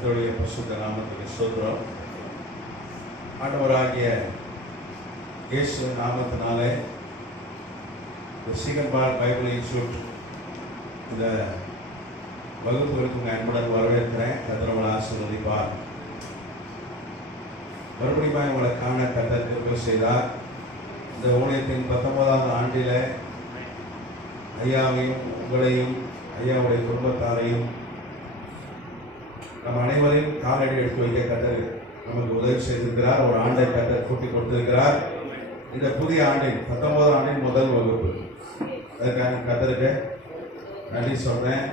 கர்த்தருடைய பரிசுத்த நாமத்துக்கு ஸ்தோத்திரம். ஆண்டவராகிய இயேசு நாமத்தினாலே இந்த சீகன்பார் பைபிள் இன்ஸ்டியூட் இந்த வகுப்புகளுக்கு உங்கள் அன்புடன் வரவேற்கிறேன். கர்த்தர் உங்களை ஆசீர்வதிப்பார். மறுபடியும் உங்களை காண கர்த்தர் கிருபை செய்தார். இந்த ஊழியத்தின் 19வது ஆண்டில் ஐயாவையும் உங்களையும் ஐயாவுடைய குடும்பத்தாரையும் நம் அனைவரையும் காலடி எடுத்து வைக்க கர்த்தர் நமக்கு உதவி செய்திருக்கிறார். ஒரு ஆண்டை கர்த்தர் கூட்டி கொடுத்திருக்கிறார். இந்த புதிய ஆண்டின் 19வது ஆண்டின் முதல் வகுப்பு. அதுக்காக கர்த்தருக்கு நன்றி சொல்கிறேன்.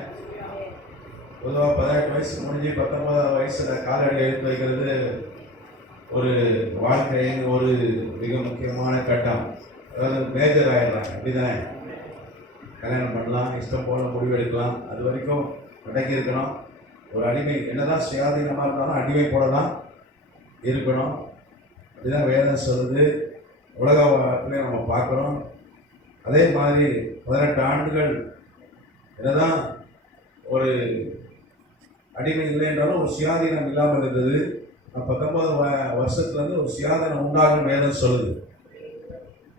பொதுவாக 18 வயசு முடிஞ்சு 19வது வயசில் காலடி எடுத்து வைக்கிறது ஒரு வாழ்க்கையின் ஒரு மிக முக்கியமான கட்டம். அதாவது மேஜர் ஆகிடுறாங்க. அப்படிதானே? கல்யாணம் பண்ணலாம், இஷ்டம் போல முடிவெடுக்கலாம், அது வரைக்கும் அடங்கி இருக்கணும். ஒரு அடிமை என்னதான் சுயாதீனமாக இருந்தாலும் அடிமை போல தான் இருக்கணும். அப்படிதான் வேதம் சொல்லுது. உலக வாழ்க்கையிலே நம்ம பார்க்குறோம். அதே மாதிரி 18 ஆண்டுகள் என்னதான் ஒரு அடிமை இல்லை என்றாலும் ஒரு சுயாதீனம் இல்லாமல் இருந்தது. 19 வருஷத்துலேருந்து ஒரு சுயாதீனம் உண்டாகும் வேதம் சொல்லுது.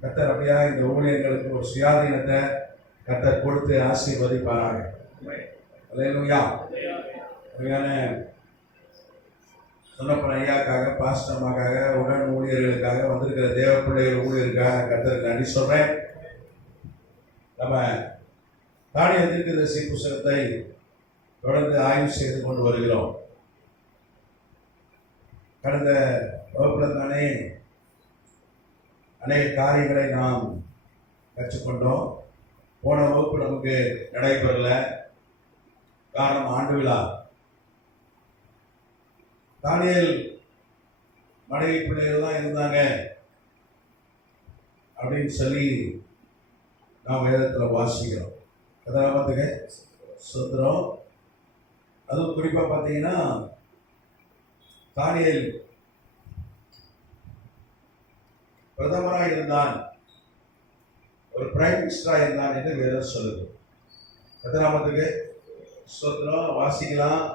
கர்த்தர் அப்படியா இந்த ஊழியர்களுக்கு ஒரு சுயாதீனத்தை கர்த்தர் கொடுத்து ஆசீர்வதிப்பாராக. அல்லேலூயா. சொன்னப்பன ஐயாக்காக, பாஸ்டமாக்காக, உடன் ஊழியர்களுக்காக, வந்திருக்கிற தேவ பிள்ளைகள் ஊழியருக்காக கர்த்தருக்கு நன்றி சொல்கிறேன். நம்ம தானியேல் தீர்க்கதரிசி புத்தகத்தை தொடர்ந்து ஆய்வு செய்து கொண்டு வருகிறோம். கடந்த வகுப்பில் தானே அநேக காரியங்களை நாம் கற்றுக்கொண்டோம். போன வகுப்பு நமக்கு நடைபெறல. காரணம் ஆண்டு விழா. தானியேல் மனைவி பிள்ளைகள்லாம் இருந்தாங்க அப்படின்னு சொல்லி நாம் வேதத்தில் வாசிக்கிறோம். கதாபாத்திரத்துக்கு சுதந்திரம். அதுவும் குறிப்பாக பார்த்தீங்கன்னா தானியேல் பிரதமராக இருந்தான், ஒரு பிரைம் மினிஸ்டராக இருந்தான் என்று வேதம் சொல்லுது. கதாபாத்திரத்துக்கு சுதந்திரம் வாசிக்கலாம்.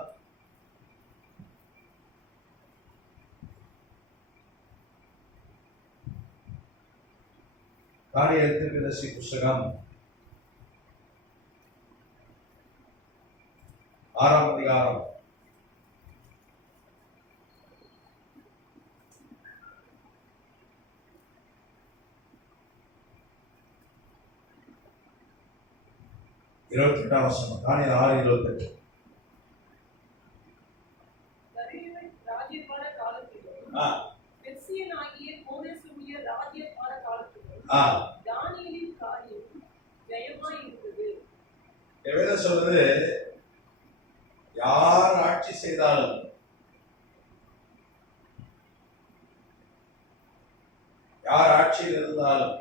தானியேல் தீர்க்கதரிசி புத்தகம் 6ஆம் அதிகாரம் 28ஆம் வசனம். தானியேல் 6:28. வேதம் சொல்றது, யார் ஆட்சி செய்தாலும், யார் ஆட்சியில் இருந்தாலும்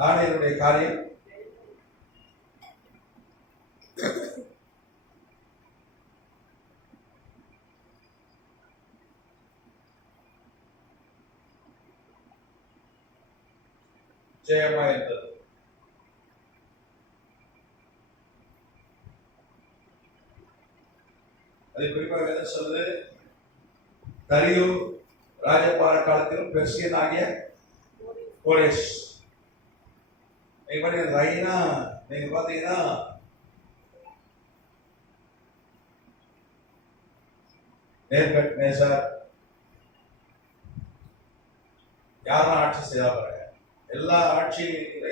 தானியேலுடைய காரியம் ஜெயமா இருந்தது. அது குறிப்பாக எதை சொல்லுது? தரியு ராஜபார காலத்திலும் பெர்சியன் ஆகிய கோரேஷ். ரைனா நீங்க பாத்தீங்கன்னா நேபுகத்நேசர் யாரெல்லாம் ஆட்சி செய்தா பாருங்க. எல்லா ஆட்சி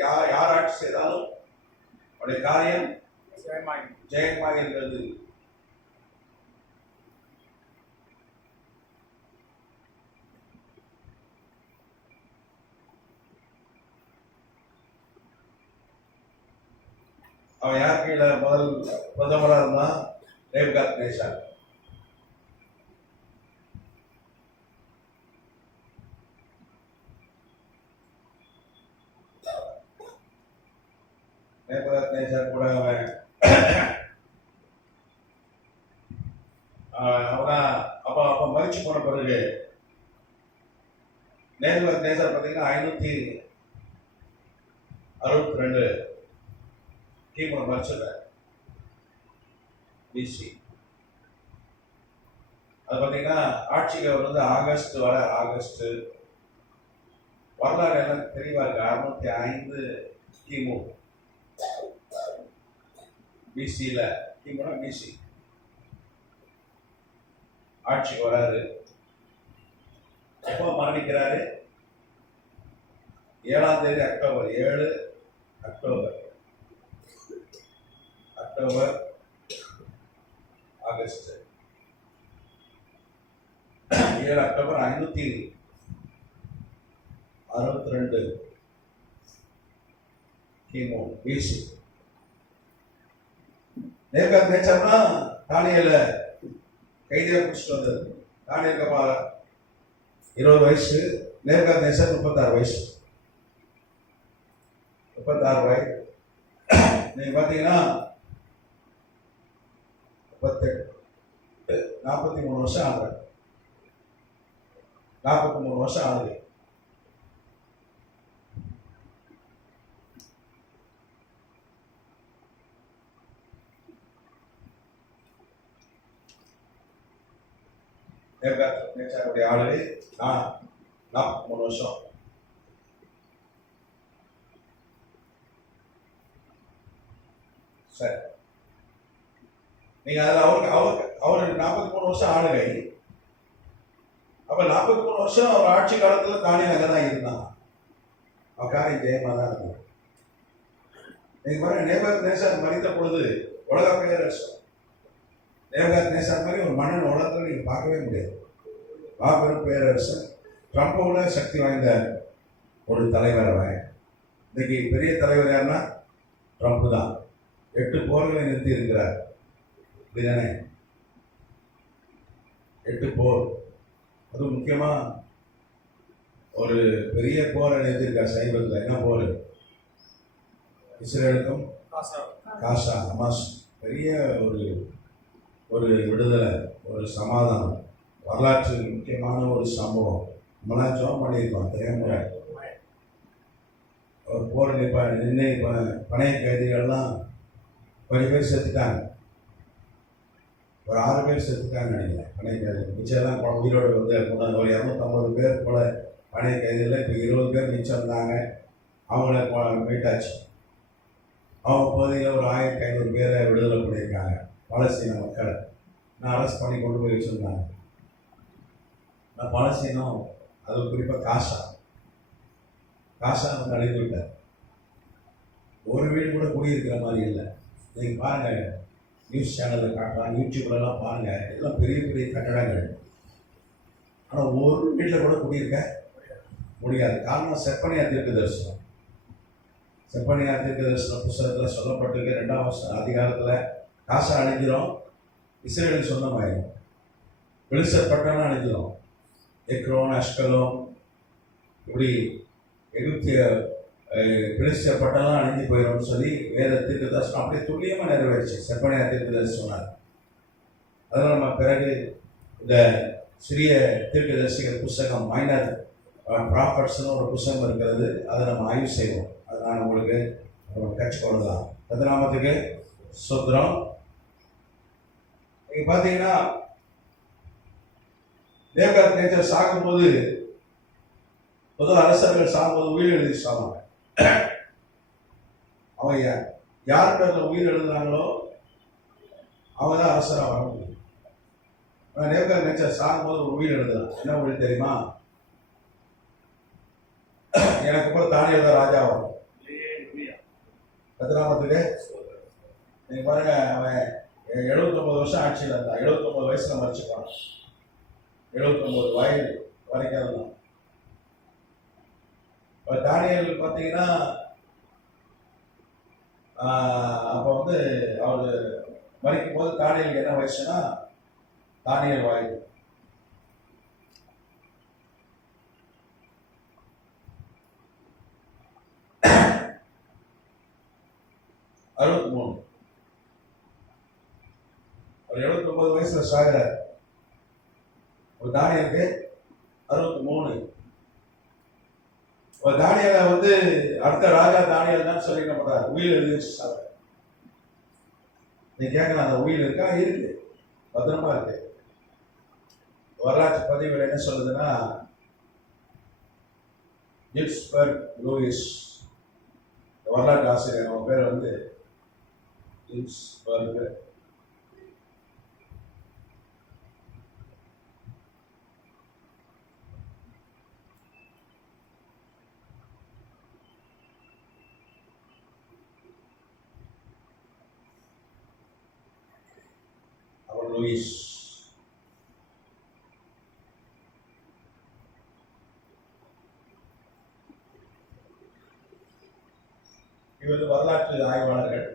யார் ஆட்சி செய்தாலும் அவருடைய காரியம் ஜெயமாக இருக்கிறது. அவன் யார் கீழே முதல் பிரதமராக இருந்தான்? நேபுகத்நேசர். நேபுகத்நேசர் கூட அவன் அப்ப மறிச்சு போன பிறகு நேபுகத்நேசர் பார்த்தீங்கன்னா 562 கிமு வருஷத்துல பிசி. அது பார்த்தீங்கன்னா ஆட்சிக்கு அவர் வந்து ஆகஸ்ட் வர ஆகஸ்ட். வரலாறு எனக்கு தெளிவா இருக்கு. 605 கிமு பிசியில, கிமுனா பிசி ஆட்சிக்கு வராரு. எப்போ மரணிக்கிறாரு? 7ஆம் தேதி அக்டோபர் 7 அக்டோபர் ஆகஸ்ட் 7 அக்டோபர் 562 கிமு பிசி. நேபுகாத்நேச்சார்னா தானியேல கைதியா பிடிச்சிட்டு வந்தது. தானியேலுக்கு 20 வயசு, நேபுகாத்நேச்சார் 36 வயசு. 36 வயது. நீங்க பாத்தீங்கன்னா 43 வருஷம் ஆகுது. 43 வருஷம் ஆகுது. நேபுகாத்நேச்சாருடைய ஆளுகை 43 வருஷம். சரி, நீங்க அதுல அவருக்கு 43 வருஷம் ஆளுகை. அப்ப 43 வருஷம் அவர் ஆட்சி காலத்துல தானியேல் அங்கதான் இருந்தான். அவன் காரியம் ஜெயமா தான் இருந்தான். நீங்க பாருங்க, நேபுகாத்நேச்சார் மரித்த பொழுது உலக பேரரசு. நேபுகாத்நேச்சார் மாதிரி ஒரு மன்னன் உலகத்துல நீங்க பார்க்கவே முடியாது. மாபெரும் பேரரசன், ட்ரம்போட சக்தி வாய்ந்த ஒரு தலைவர் அவன். இன்னைக்கு பெரிய தலைவர் யாருன்னா ட்ரம்ப் தான். 8 போர்களை நிறுத்தி இருக்கிறார். இதுதானே 8 போர். அது முக்கியமா ஒரு பெரிய போரை நிறுத்தியிருக்கார் சைபத்தில். என்ன போர்? இஸ்ரேலுக்கும் காசா ஹமாஸ். பெரிய ஒரு விடுதலை, ஒரு சமாதானம், வரலாற்றில் முக்கியமான ஒரு சம்பவம். நம்மளாம் ஜோம் பண்ணியிருக்கோம் தெரியாம. ஒரு போர் நின்று பணைய கைதிகள்லாம் கொஞ்சம் பேர் செத்துட்டாங்க. ஒரு 6 பேர் செத்துட்டாங்க நினைக்கிறேன் பணைய கைதிகள். மிச்சம்லாம் உயிரோடு வந்து ஒரு 250 பேர் போல பணைய கைதிகள். இப்போ 20 பேர் மிச்சம் இருந்தாங்க. அவங்கள மீட்டாச்சு. அவங்க பகுதியில் ஒரு 1500 பேரை விடுதலை பண்ணியிருக்காங்க. பாலஸ்தீன மக்களை நான் அரெஸ்ட் பண்ணி கொண்டு போய் வச்சுருந்தாங்க. நான் பாலஸ்தீனம், அது குறிப்பாக காசா வந்து அழிந்து விட்டார். ஒரு வீடு கூட குடியிருக்கிற மாதிரி இல்லை. நீங்கள் பாருங்கள், நியூஸ் சேனலில் காட்டுறாங்க, யூடியூப்லலாம் பாருங்கள், எல்லாம் பெரிய பெரிய கட்டடங்கள். ஆனால் ஒரு வீட்டில் கூட குடியிருக்க முடியாது. காரணம் செப்பனியா தீர்க்கதரிசனம். செப்பனியா தீர்க்கதரிசன புத்தகத்தில் சொல்லப்பட்டிருக்க 2ஆம் அதிகாரத்தில் காசா அழிஞ்சிரும், இஸ்ரேலுக்கு சொந்தமாயிடும். பெலிஸ்தர் பட்டணம் அழிஞ்சிரும், எக்ரோன், அஷ்கலோன், இப்படி எகிப்திய பெலிஸ்தர் பட்டணம் அழிஞ்சு போயிடும்னு சொல்லி வேத தீர்க்கதரிசனம் அப்படியே துல்லியமாக நிறைவேறிச்சு. செப்பனியா தீர்க்கதரிசி சொன்னார். அதனால் நம்ம பிறகு இந்த சிறிய தீர்க்கதரிசிகள் புஸ்தகம், மைனர் ப்ராஃபட்ஸ்னு ஒரு புஸ்தகம் இருக்கிறது. அதை நம்ம ஆய்வு செய்வோம். அதை நான் உங்களுக்கு கற்றுக்கொள்ளலாம். கர்த்தநாமத்துக்கு ஸ்தோத்திரம். நீங்க பார்த்தீங்கன்னா நேபுகாத்நேச்சார் சாகும்போது, பொதுவாக அரசர்கள் சாகும்போது உயிர் எழுதி சாவாங்க. அவங்க யார் பேரில் உயிர் எழுதுனாங்களோ அவங்க தான் அரசராக வர முடியும். ஆனால் நேபுகாத்நேச்சார் சாகும்போது ஒரு உயிர் எழுதுறான். என்ன உயிர் தெரியுமா? எனக்கு கூட தானியேல் தான் ராஜா வரும். கர்த்தநாமத்துக்கு நீங்க பாருங்க, அவன் 79 வருஷம் ஆட்சியில் இருந்தான். 79 வயசுல மறிச்சுப்பான். 79 வயது வரைக்கும் இருந்தான். தானியேல் பார்த்தீங்கன்னா அப்போ வந்து அவர் மறிக்கும் போது தானியேலுக்கு என்ன வயசுன்னா, தானியேல் வயது 63. அவர் 79 வயசுல சாகிறார். ஒரு தானியேலுக்கு 63. ஒரு தானியேலை வந்து அடுத்த ராஜா தானியேல் தான் சொல்லி என்ன பண்றாரு, உயிர் எழுதி வச்சு சாகிறார். நீ கேட்கலாம் அந்த உயில் இருக்கா? இருக்கு, பத்திரமா இருக்கு. வரலாற்று பதிவுகள் என்ன சொல்லுதுன்னா, கிப்ஸ்பர்க் லூயிஸ் வரலாற்று ஆசிரியர், அவன் பேர் வந்து கிப்ஸ்பர்க் லூயிஸ் இவர் வரலாற்று ஆய்வாளர்கள்.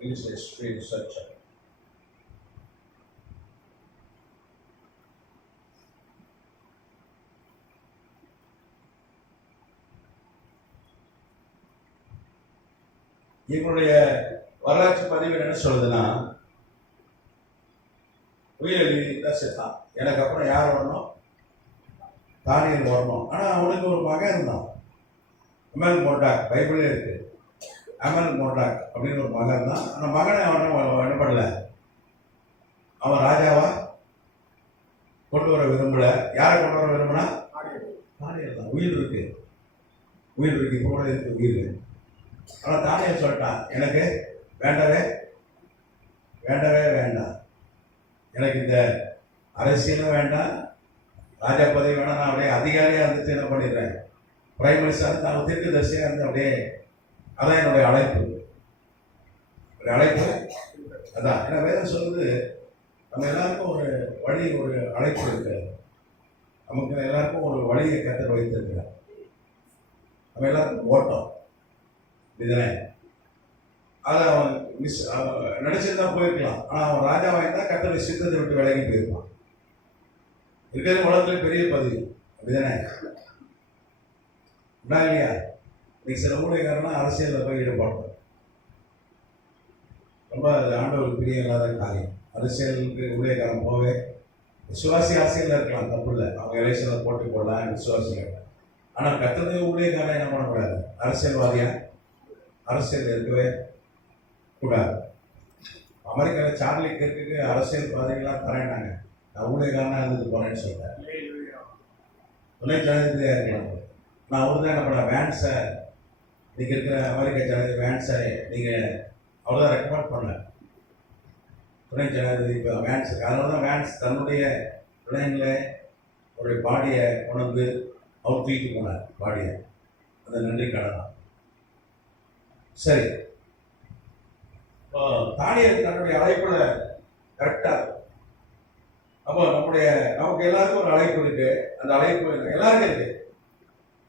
History researcher. இவங்களுடைய வரலாற்று பதிவு என்ன சொல்லுதுன்னா, உயிரெழுதி தான் செத்தான், எனக்கு அப்புறம் யார் வரணும்? தானியல் வரணும். ஆனால் அவனுக்கு ஒரு மகன் இருந்தான், அமல் மோர்டாக். பைபிளே இருக்கு, அமல் மோர்டாக் அப்படின்னு ஒரு மகன் தான். அந்த மகனை அவன் என்ன பண்ணல, அவன் ராஜாவா கொண்டு வர விரும்பல. யாரை கொண்டு வர விரும்பினா? தானியல் தான். உயிர் இருக்கு, உயிர் இருக்கு, இப்போ கூட இருக்கு உயிர். ஆனால் தானியல் சொல்லிட்டான், எனக்கு வேண்டவே வேண்டவே வேண்டாம், எனக்கு இந்த அரசியலும் வேண்டாம், ராஜா பதவி வேணாம், நான் அப்படியே அதிகாரியாக இருந்துட்டு என்ன பண்ணிடுறேன், பிரைம் மினிஸ்டர், நான் தீர்க்கதரிசியாக இருந்து அப்படியே, அதான் என்னுடைய அழைப்பு. ஒரு அழைப்பு அதான். ஏன்னா வேதம் சொல்லுது, நம்ம எல்லாருக்கும் ஒரு வழி, ஒரு அழைப்பு இருக்கு. நமக்கு எல்லாருக்கும் ஒரு வழியை கத்தர் வைத்திருக்கிறார். நம்ம எல்லாருக்கும் ஓட்டம் இதுதானே. அதை அவன் நினைச்சிருந்தா போயிருக்கலாம். ஆனால் அவன் ராஜாவாக இருந்தால் கத்தரை சித்தத்தை விட்டு விலகி போயிருப்பான். இருக்கிறது உலகத்துல பெரிய பதவி, அப்படிதானே? இல்லையா? இன்னைக்கு சில ஊழியக்காரனா அரசியலில் போய் ஈடுபடுறோம். ரொம்ப ஆண்டவருக்கு பிரியம் இல்லாத காரியம். அரசியலுக்கு ஊழியக்காரன் போவே, விசுவாசி அரசியலில் இருக்கலாம், தப்பு இல்லை, அவங்க எலெக்ஷனில் போட்டு போடலாம், விசுவாசிகள். ஆனால் கத்தனை ஊழியக்காரன் என்ன பண்ணக்கூடாது, அரசியல்வாதியா அரசியல் இருக்கவே கூடாது. அமெரிக்காவில் சார்லி கிர்க்குக்கு அரசியல்வாதிகளாக தரேன்னாங்க, நான் ஊழியக்காரனா இருந்துட்டு போனேன்னு சொல்றேன். துணை ஜனாதிபதியாக இருக்கலாம். நான் அவரு தான் என்ன பண்ணேன், வேன்ஸை, இன்னைக்கு இருக்கிற அமெரிக்க ஜனாதிபதி வேன்ஸை நீங்கள் அவ்வளோதான் ரெக்கமெண்ட் பண்ணேன், துணை ஜனாதிபதி இப்போ வேன்ஸுக்கு. அதனால தான் வேன்ஸ் தன்னுடைய பிள்ளைங்களை ஒரு பாடியை கொண்டு வந்து அவர் தூக்கிட்டு போனார், பாடியை. அந்த நன்றி கடனா. சரி, தானியல் தன்னுடைய அழைப்புல கரெக்டா இருக்கும். அப்போ நமக்கு எல்லாருக்கும் ஒரு அழைப்பு இருக்கு. அந்த அழைப்பு எல்லாருக்கும் இருக்கு.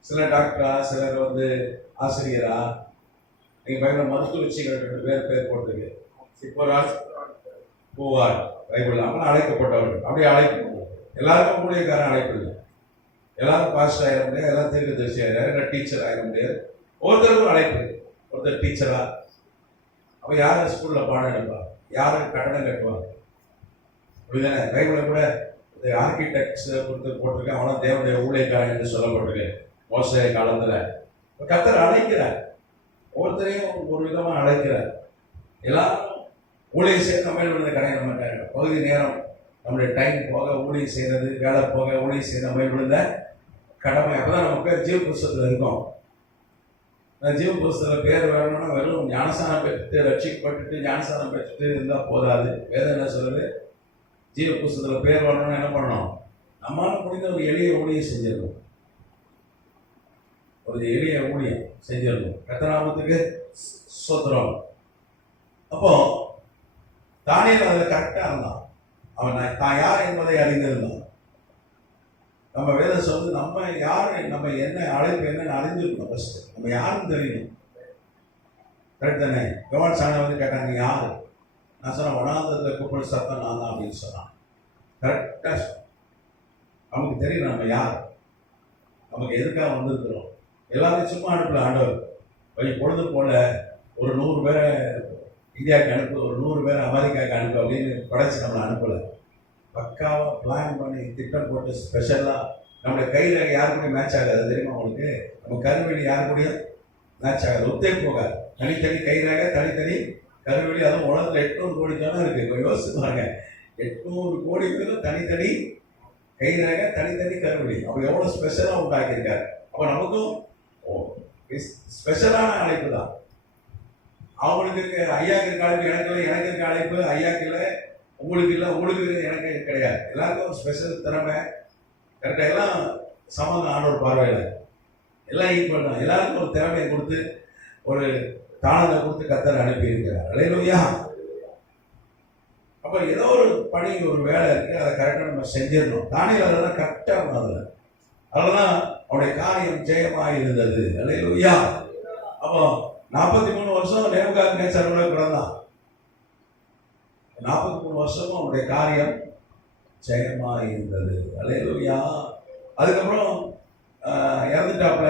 சிலர் டாக்டரா, சிலர் வந்து ஆசிரியரா. நீங்க பைபிள் மருத்துவ வச்சுகள் 2 பேர் போட்டிருக்கு. சிப்போரால், பூவால், பைபிள் அவங்க அழைக்கப்பட்டவர்கள். அப்படியே அழைப்பு எல்லாருக்கும் ஊழியக்காரன் அழைப்பு இல்லை. எல்லாரும் பாஸ்டர் ஆயிட முடியாது, எல்லாரும் தீர்க்கதரிசி ஆயிடாரு, இல்லை டீச்சர் ஆயிட முடியாது. ஒருத்தருக்கும் அழைப்பு. ஒருத்தர் டீச்சரா, அப்போ யாரும் ஸ்கூலில் பாடம் எடுப்பாங்க, யாரும் கட்டணம் கட்டுவாங்க, அப்படிதானே? பைபிளை கூட இந்த ஆர்கிடெக்ட்ஸ் ஒருத்தர் போட்டிருக்கேன், அவனும் தேவனுடைய ஊழியக்காரன் என்று சொல்லப்பட்டிருக்கு மோசே காலத்தில். கர்த்தர் அழைக்கிறார், ஒவ்வொருத்தரையும் ஒரு விதமாக அழைக்கிறார். எல்லாரும் ஊழியம் செய்ய நம்ம விழுந்த கடை நம்ம பகுதி நேரம் நம்முடைய டைம் போக ஊழியம் செய்கிறது, வேலை போக ஊழியம் செய்ய நம்ம விழுந்த கடமை. அப்போதான் நம்ம பேர் ஜீவ புஸ்தகத்தில் இருக்கோம். ஜீவ புஸ்தகத்தில் பேர் வரணும்னா வெறும் ஞானசானம் பெற்றுட்டு ரட்சிக்கப்பட்டுட்டு ஞானசானம் பெற்றுட்டு இருந்தால் போதாது. வேதம் என்ன சொல்லுது, ஜீவ புஸ்தகத்தில் பேர் வரணும்னா என்ன பண்ணணும், நம்மளால முடிந்த ஒரு எளிய ஊழியம் செஞ்சிடணும். ஒரு எளிய ஊழியம் செஞ்சிடணும். கர்த்தராமத்துக்கு ஸ்தோத்திரம். அப்போ தானியேல் அதை கரெக்டாக இருந்தான். அவன் தான் யார் என்பதை அறிந்திருந்தான். நம்ம வேதம் சொல்லி நம்ம யாரு, நம்ம என்ன அழைப்பு என்னன்னு அறிஞ்சிருக்கணும். ஃபர்ஸ்ட் நம்ம யாருன்னு தெரியணும். கரெக்ட் தானே? யோவான் சாணம் வந்து கேட்டாங்க, யாரு? நான் சொன்னேன், வனாந்தரத்தில் கூப்பிடு சத்தம் நான் தான் அப்படின்னு சொன்னான். கரெக்டாக சொன்னான். நமக்கு தெரியும் நம்ம யார், நமக்கு எதுக்காக வந்திருக்கிறோம். எல்லாத்தையும் சும்மா அனுப்பல ஆண்டவர். கொஞ்சம் பொழுது போல ஒரு 100 பேரை இந்தியாவுக்கு அனுப்பு, ஒரு 100 பேரை அமெரிக்காவுக்கு அனுப்பு அப்படின்னு படைச்சு நம்மளை அனுப்பலை. பக்காவாக பிளான் பண்ணி திட்டம் போட்டு ஸ்பெஷலாக நம்முடைய கையில் யாரு கூடயும் மேட்ச் ஆகாது தெரியுமா உங்களுக்கு. நம்ம கருவெளி யாரு கூடயும் மேட்ச் ஆகாது, ஒத்தே போகாது. தனித்தனி கைராக தனித்தனி கருவெளி. அதுவும் உலகத்தில் 800 கோடி ஜனம் இருக்கு. இப்போ யோசிச்சு பாருங்க, 800 கோடி பேரும் தனித்தனி கைராக தனித்தனி கருவெளி. அப்போ எவ்வளோ ஸ்பெஷலாக உண்டாக்கியிருக்காரு. அப்போ நமக்கும் ஸ்பெஷலான அழைப்பு தான். அவங்களுக்கு இருக்க ஐயாக்கு இருக்க அழைப்பு எனக்கு இல்லை, எனக்கு இருக்க அழைப்பு ஐயாக்கு இல்லை, உங்களுக்கு இல்லை, உங்களுக்கு எனக்கு கிடையாது. எல்லாருக்கும் ஒரு ஸ்பெஷல் திறமை கரெக்டாக, எல்லாம் சமம் ஆனோர் பார்வையில் எல்லாம் ஈக்குவல் தான். எல்லாருக்கும் ஒரு திறமையை கொடுத்து ஒரு தாளத்தை கொடுத்து கத்தரை அனுப்பியிருக்கிறார். அல்லேலூயா. அப்போ ஏதோ ஒரு பணி ஒரு வேலை இருக்கு, அதை கரெக்டாக நம்ம செஞ்சிடணும். தானியேல் அதெல்லாம் கரெக்டாக இருக்கும். அதெல்லாம் அவருடைய காரியம் ஜெயமாக இருந்தது. அல்லேலூயா. அப்போ 43 வருஷம் நேபுகாத்நேச்சாரோட பிறந்தான். 43 வருஷமும் அவருடைய காரியம் ஜெயமாக இருந்தது. அல்லேலூயா. அதுக்கப்புறம் இறந்துட்டாப்புல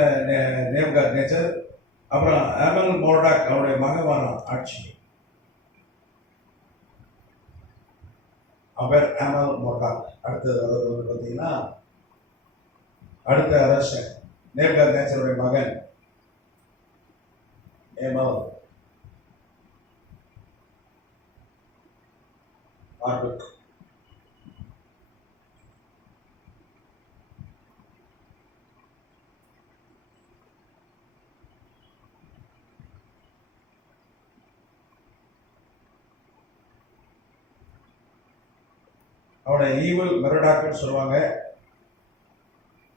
நேபுகாத்நேச்சர். அப்புறம் ஆமல் மோர்டாக் அவருடைய மகன் ஆட்சி. அவர் ஆமல் மோர்டாக் அடுத்தது பார்த்தீங்கன்னா அடுத்த அரசன் நேபுகாத்நேச்சருடைய மகன் ஏமல் மார்டுக். அவனை ஈவில் மெரடாக்குன்னு சொல்லுவாங்க,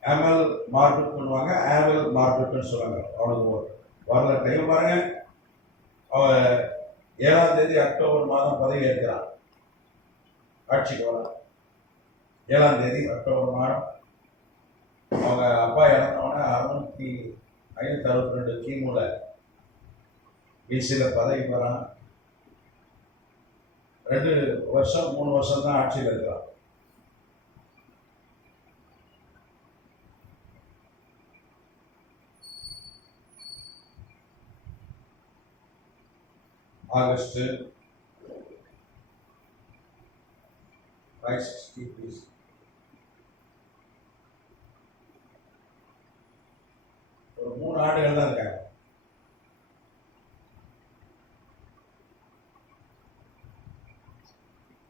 ஆமல் மார்டுக் பண்ணுவாங்க, ஆமல் மார்டுக்குன்னு சொல்லுவாங்க. அவனுக்கு வரல டைம் பாருங்க. அவன் 7ஆம் தேதி அக்டோபர் மாதம் பதவி ஏற்கிறான், ஆட்சிக்கு வர 7ஆம் தேதி அக்டோபர் மாதம். அவங்க அப்பா இறந்தவன 562 கிமுல பிசியில் பதவி வரான். 2 வருஷம் 3 வருஷம் தான் ஆட்சியில் இருக்கிறான். ஆகஸ்ட் 560 ஒரு 3 ஆண்டுகள் தான் இருக்காங்க.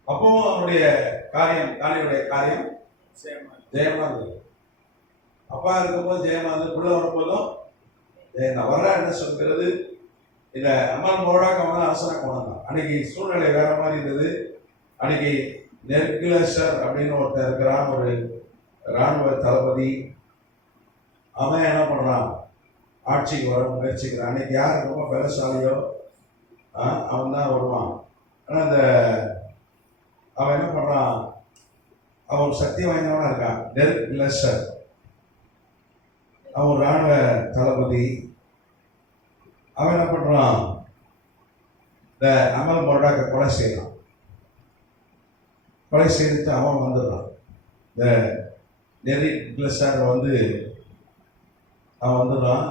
அப்பவும் அவனுடைய காரியம் ஜெயமா இருந்தது. அப்பா இருக்கும்போது ஜெயமா இருந்தது, உள்ள வரும்போதும் வரலாறு என்ன சொல்கிறது, இந்த அம்மான் மோடாக் அவன் அரசனாக கொண்டான். அன்னைக்கு சூழ்நிலை வேற மாதிரி இருந்தது. அன்னைக்கு நெர்கிலசர் அப்படின்னு ஒருத்தர் இருக்கிறான், ஒரு இராணுவ தளபதி. அவன் என்ன பண்றான், ஆட்சிக்கு வர முயற்சிக்கிறான். அன்னைக்கு யார் ரொம்ப பலசாலியோ அவன் தான் வருவான். ஆனால் அந்த அவன் என்ன பண்றான், அவன் சக்தி வாய்ந்தவனா இருக்கான். நெர்கிலசர் அவன் இராணுவ தளபதி. அவன் என்ன பண்றான், இந்த அமல் மோடாக்க கொலை செய்யறான். கொலை செய்துட்டு அவன் வந்துடுறான். இந்த நெர்கிலசர் அவன் வந்துடுறான்.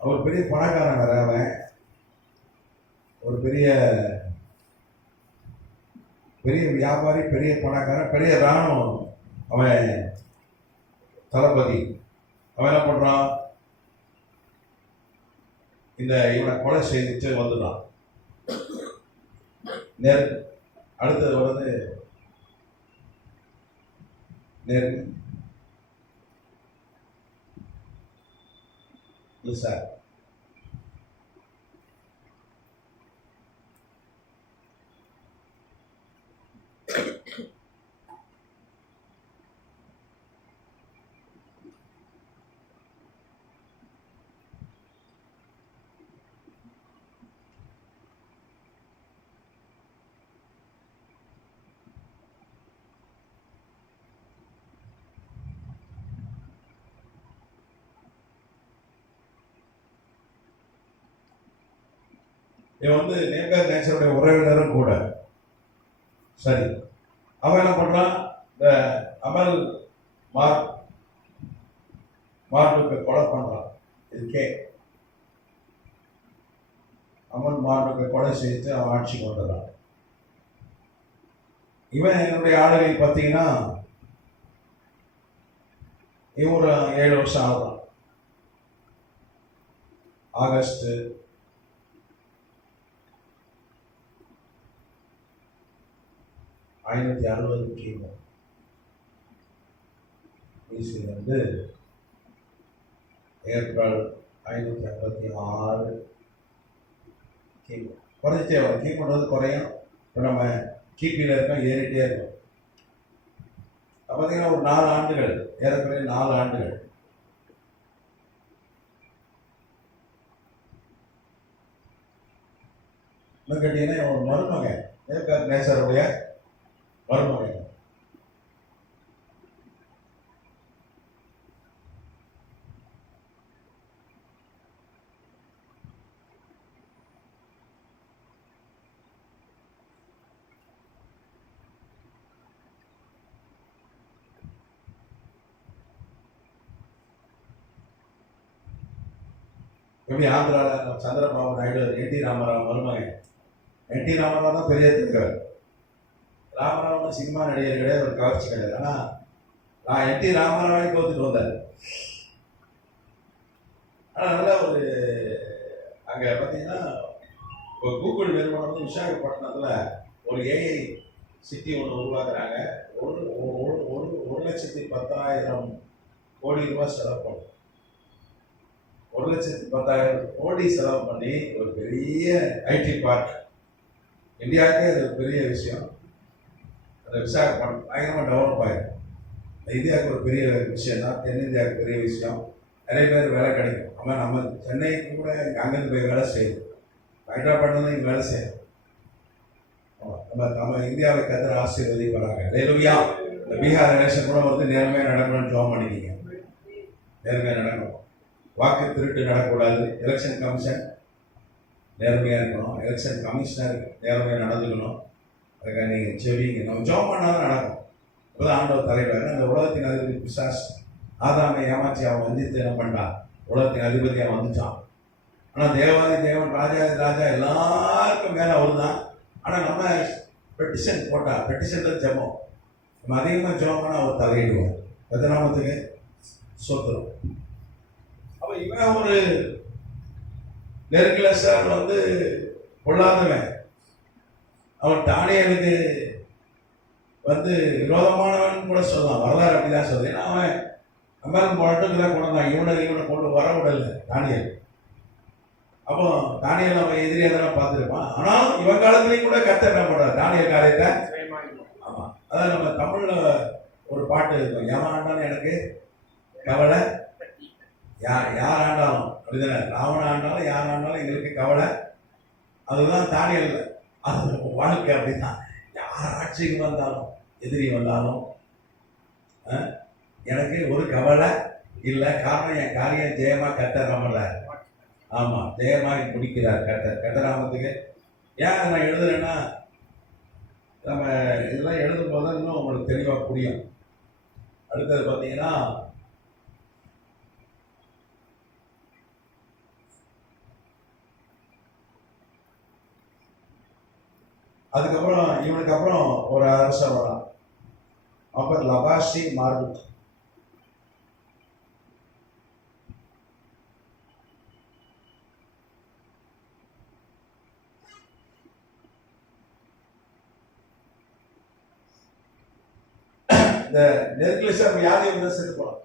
அவர் பெரிய பணக்காரன் வேற. அவன் ஒரு பெரிய வியாபாரி, பெரிய பணக்காரன், பெரிய இராணுவம் அவன் தளபதி. அவன் என்ன பண்றான், இவனை கொலை செய்துட்டு வந்துடான். அடுத்தது சார் இவன் நேபுகாத்நேச்சருடைய உறவினரும் கூட. சரி, அவன் என்ன பண்றான், இந்த அமல் மார்டுக்கை கொலை பண்றான். இதுக்கே அமல் மார்டுக்கை கொலை செய்து அவன் ஆட்சிக்கு வந்துடுறான். இவன் என்னுடைய ஆளுகை பார்த்தீங்கன்னா இவன் ஒரு 7 வருஷம் ஆகுதான். ஆகஸ்ட் 560 கிமு பிசிலிருந்து ஏப்ரல் 556 கிமு குறைஞ்சிட்டே வரும். கிமுன்றது குறையும். இப்போ நம்ம கிபியில் இருக்கோம், ஏறிட்டே இருக்கும். பார்த்தீங்கன்னா ஒரு 4 ஆண்டுகள், ஏறக்குறைய 4 ஆண்டுகள். இன்னும் கேட்டீங்கன்னா ஒரு மருமகன், நேசருடைய மருமகன். எப்படி ஆந்திராவில் சந்திரபாபு நாயுடு என்டி ராமராவ் மருமகன். என்டி ராமராவ் தான் பெரிய இருக்கிறார். ராமராவ் சினிமா நடிகர் கிடையாது, ஒரு கவர்ச்சி கிடையாது. ஆனால் நான் என்டி ராமராவை தோத்துட்டு வந்தார். ஆனால் நல்ல ஒரு அங்கே பார்த்தீங்கன்னா ஒரு கூகுள் நிறுவனம் வந்து விசாகப்பட்டினத்தில் ஒரு ஏஐ சிட்டி ஒன்று உருவாக்குறாங்க. 1,10,000 கோடி ரூபாய் செலவு பண்ணும். 1,10,000 கோடி செலவு பண்ணி ஒரு பெரிய ஐடி பார்க். இந்தியாவுக்கே அது ஒரு பெரிய விஷயம். அந்த விசாகப்பட்டினம் பயங்கரமாக டெவலப் ஆகிடும். இந்தியாவுக்கு ஒரு பெரிய விஷயம் தான், தென்னிந்தியாவுக்கு பெரிய விஷயம். நிறைய பேர் வேலை கிடைக்கும். ஆனால் நம்ம சென்னைக்கு கூட அங்கேருந்து போய் வேலை செய்யுது, ஹைதராபாத்ல இங்கே வேலை செய்யணும். நம்ம இந்தியாவை கத்தர் ஆசீர்வதிப்பாங்க. அல்லேலூயா. இந்த பீகார் எலெக்ஷன் கூட வந்து நேர்மையாக நடக்கணும்னு ஜெபம் பண்ணிக்கிங்க. நேர்மையாக நடக்கணும். வாக்கு திருட்டு நடக்கக்கூடாது. எலெக்ஷன் கமிஷன் நேர்மையாக இருக்கணும். எலெக்ஷன் கமிஷனர் நேர்மையாக நடந்துக்கணும். அதுக்காக நீங்கள் செவிங்க. நம்ம ஜெபம் பண்ணாலும் நடக்கும். இப்போதான் ஆண்டவர் தலைவர் அந்த உலகத்தின் அதிபதி பிசாசு ஆதாமை ஏமாற்றி அவன் வந்தித்து என்ன பண்ணிட்டான், உலகத்தின் அதிபதியாக வந்துட்டான். ஆனால் தேவாதி தேவன், ராஜாதி ராஜா எல்லாருக்கும் மேலே அவர் தான். ஆனால் நம்ம பெட்டிஷன் போட்டால், பெட்டிஷன் ஜெபம் நம்ம அதிகமாக ஜெபம் பண்ணால் அவர் தலையிடுவார். எதனாமத்துக்கு சொத்துரும். அப்போ இவன் ஒரு நெருக்கிலசார் வந்து பொல்லாதவன். அவன் தானியலுக்கு வந்து விரோதமானவன் கூட சொல்லலாம். வரலாறு அப்படிதான் சொல்லுது. ஏன்னா அவன் அம்மாவுக்கு போட்டுக்கெல்லாம் கொண்டு வந்தான். இவனை கொண்டு வர விடல தானியல். அப்போ தானியல் அவன் எதிரியாக தானே பார்த்துருப்பான். ஆனால் இவன் காலத்துலேயும் கூட கத்த என்ன பண்ணுறான் தானியல் காரியத்தை. ஆமாம், அதான் நம்ம தமிழில் ஒரு பாட்டு இருக்கும், எவன் ஆண்டாலும் எனக்கு கவலை, யார் ஆண்டாலும் அப்படிதானே, ராவண ஆண்டாலும் யார் ஆண்டாலும் எங்களுக்கு கவலை. அதுதான் தானியல். அது வாழ்க்கை அப்படிதான். யார் ஆட்சிக்கு வந்தாலும் எதிரி வந்தாலும் எனக்கு ஒரு கவலை இல்லை. காரணம் என் காரியம் ஜெயமாக கத்தர் நம்மள. ஆமாம், ஜெயமாக முடிக்கிறார் கத்தர். கத்தராமத்துக்கு ஏன் நான் எழுதுறேன்னா, நம்ம இதெல்லாம் எழுதும் போது இன்னும் உங்களுக்கு தெளிவாக புரியும். அடுத்தது பார்த்தீங்கன்னா அதுக்கப்புறம் இவனுக்கு அப்புறம் ஒரு அரசர் வரான். அப்புறம் லபாஷி மார்புக். இந்த நெருக்கிலிசர் வியாதி வந்து செத்து போறான்.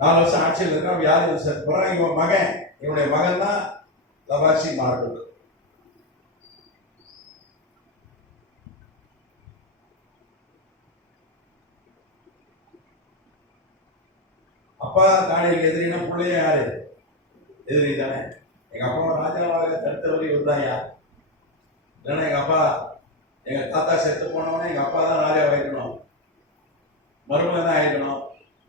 4 வருஷம் ஆட்சியில் இருக்கான், வியாதி வந்து செத்து போறான். இவன் மகன், இவனுடைய மகன் தான் லபாஷி மார்புக். அப்பா தானியல் எதிரினா பிள்ளைய யாரு எதிரி தானே. எங்க அப்பா ராஜாவாக தடுத்தவரை இருந்தாயா இல்லைன்னா எங்க அப்பா, எங்க தாத்தா செத்து போனவனே எங்க அப்பா தான் ராஜா வைக்கணும், மருமகன் தான் ஆயிக்கணும்.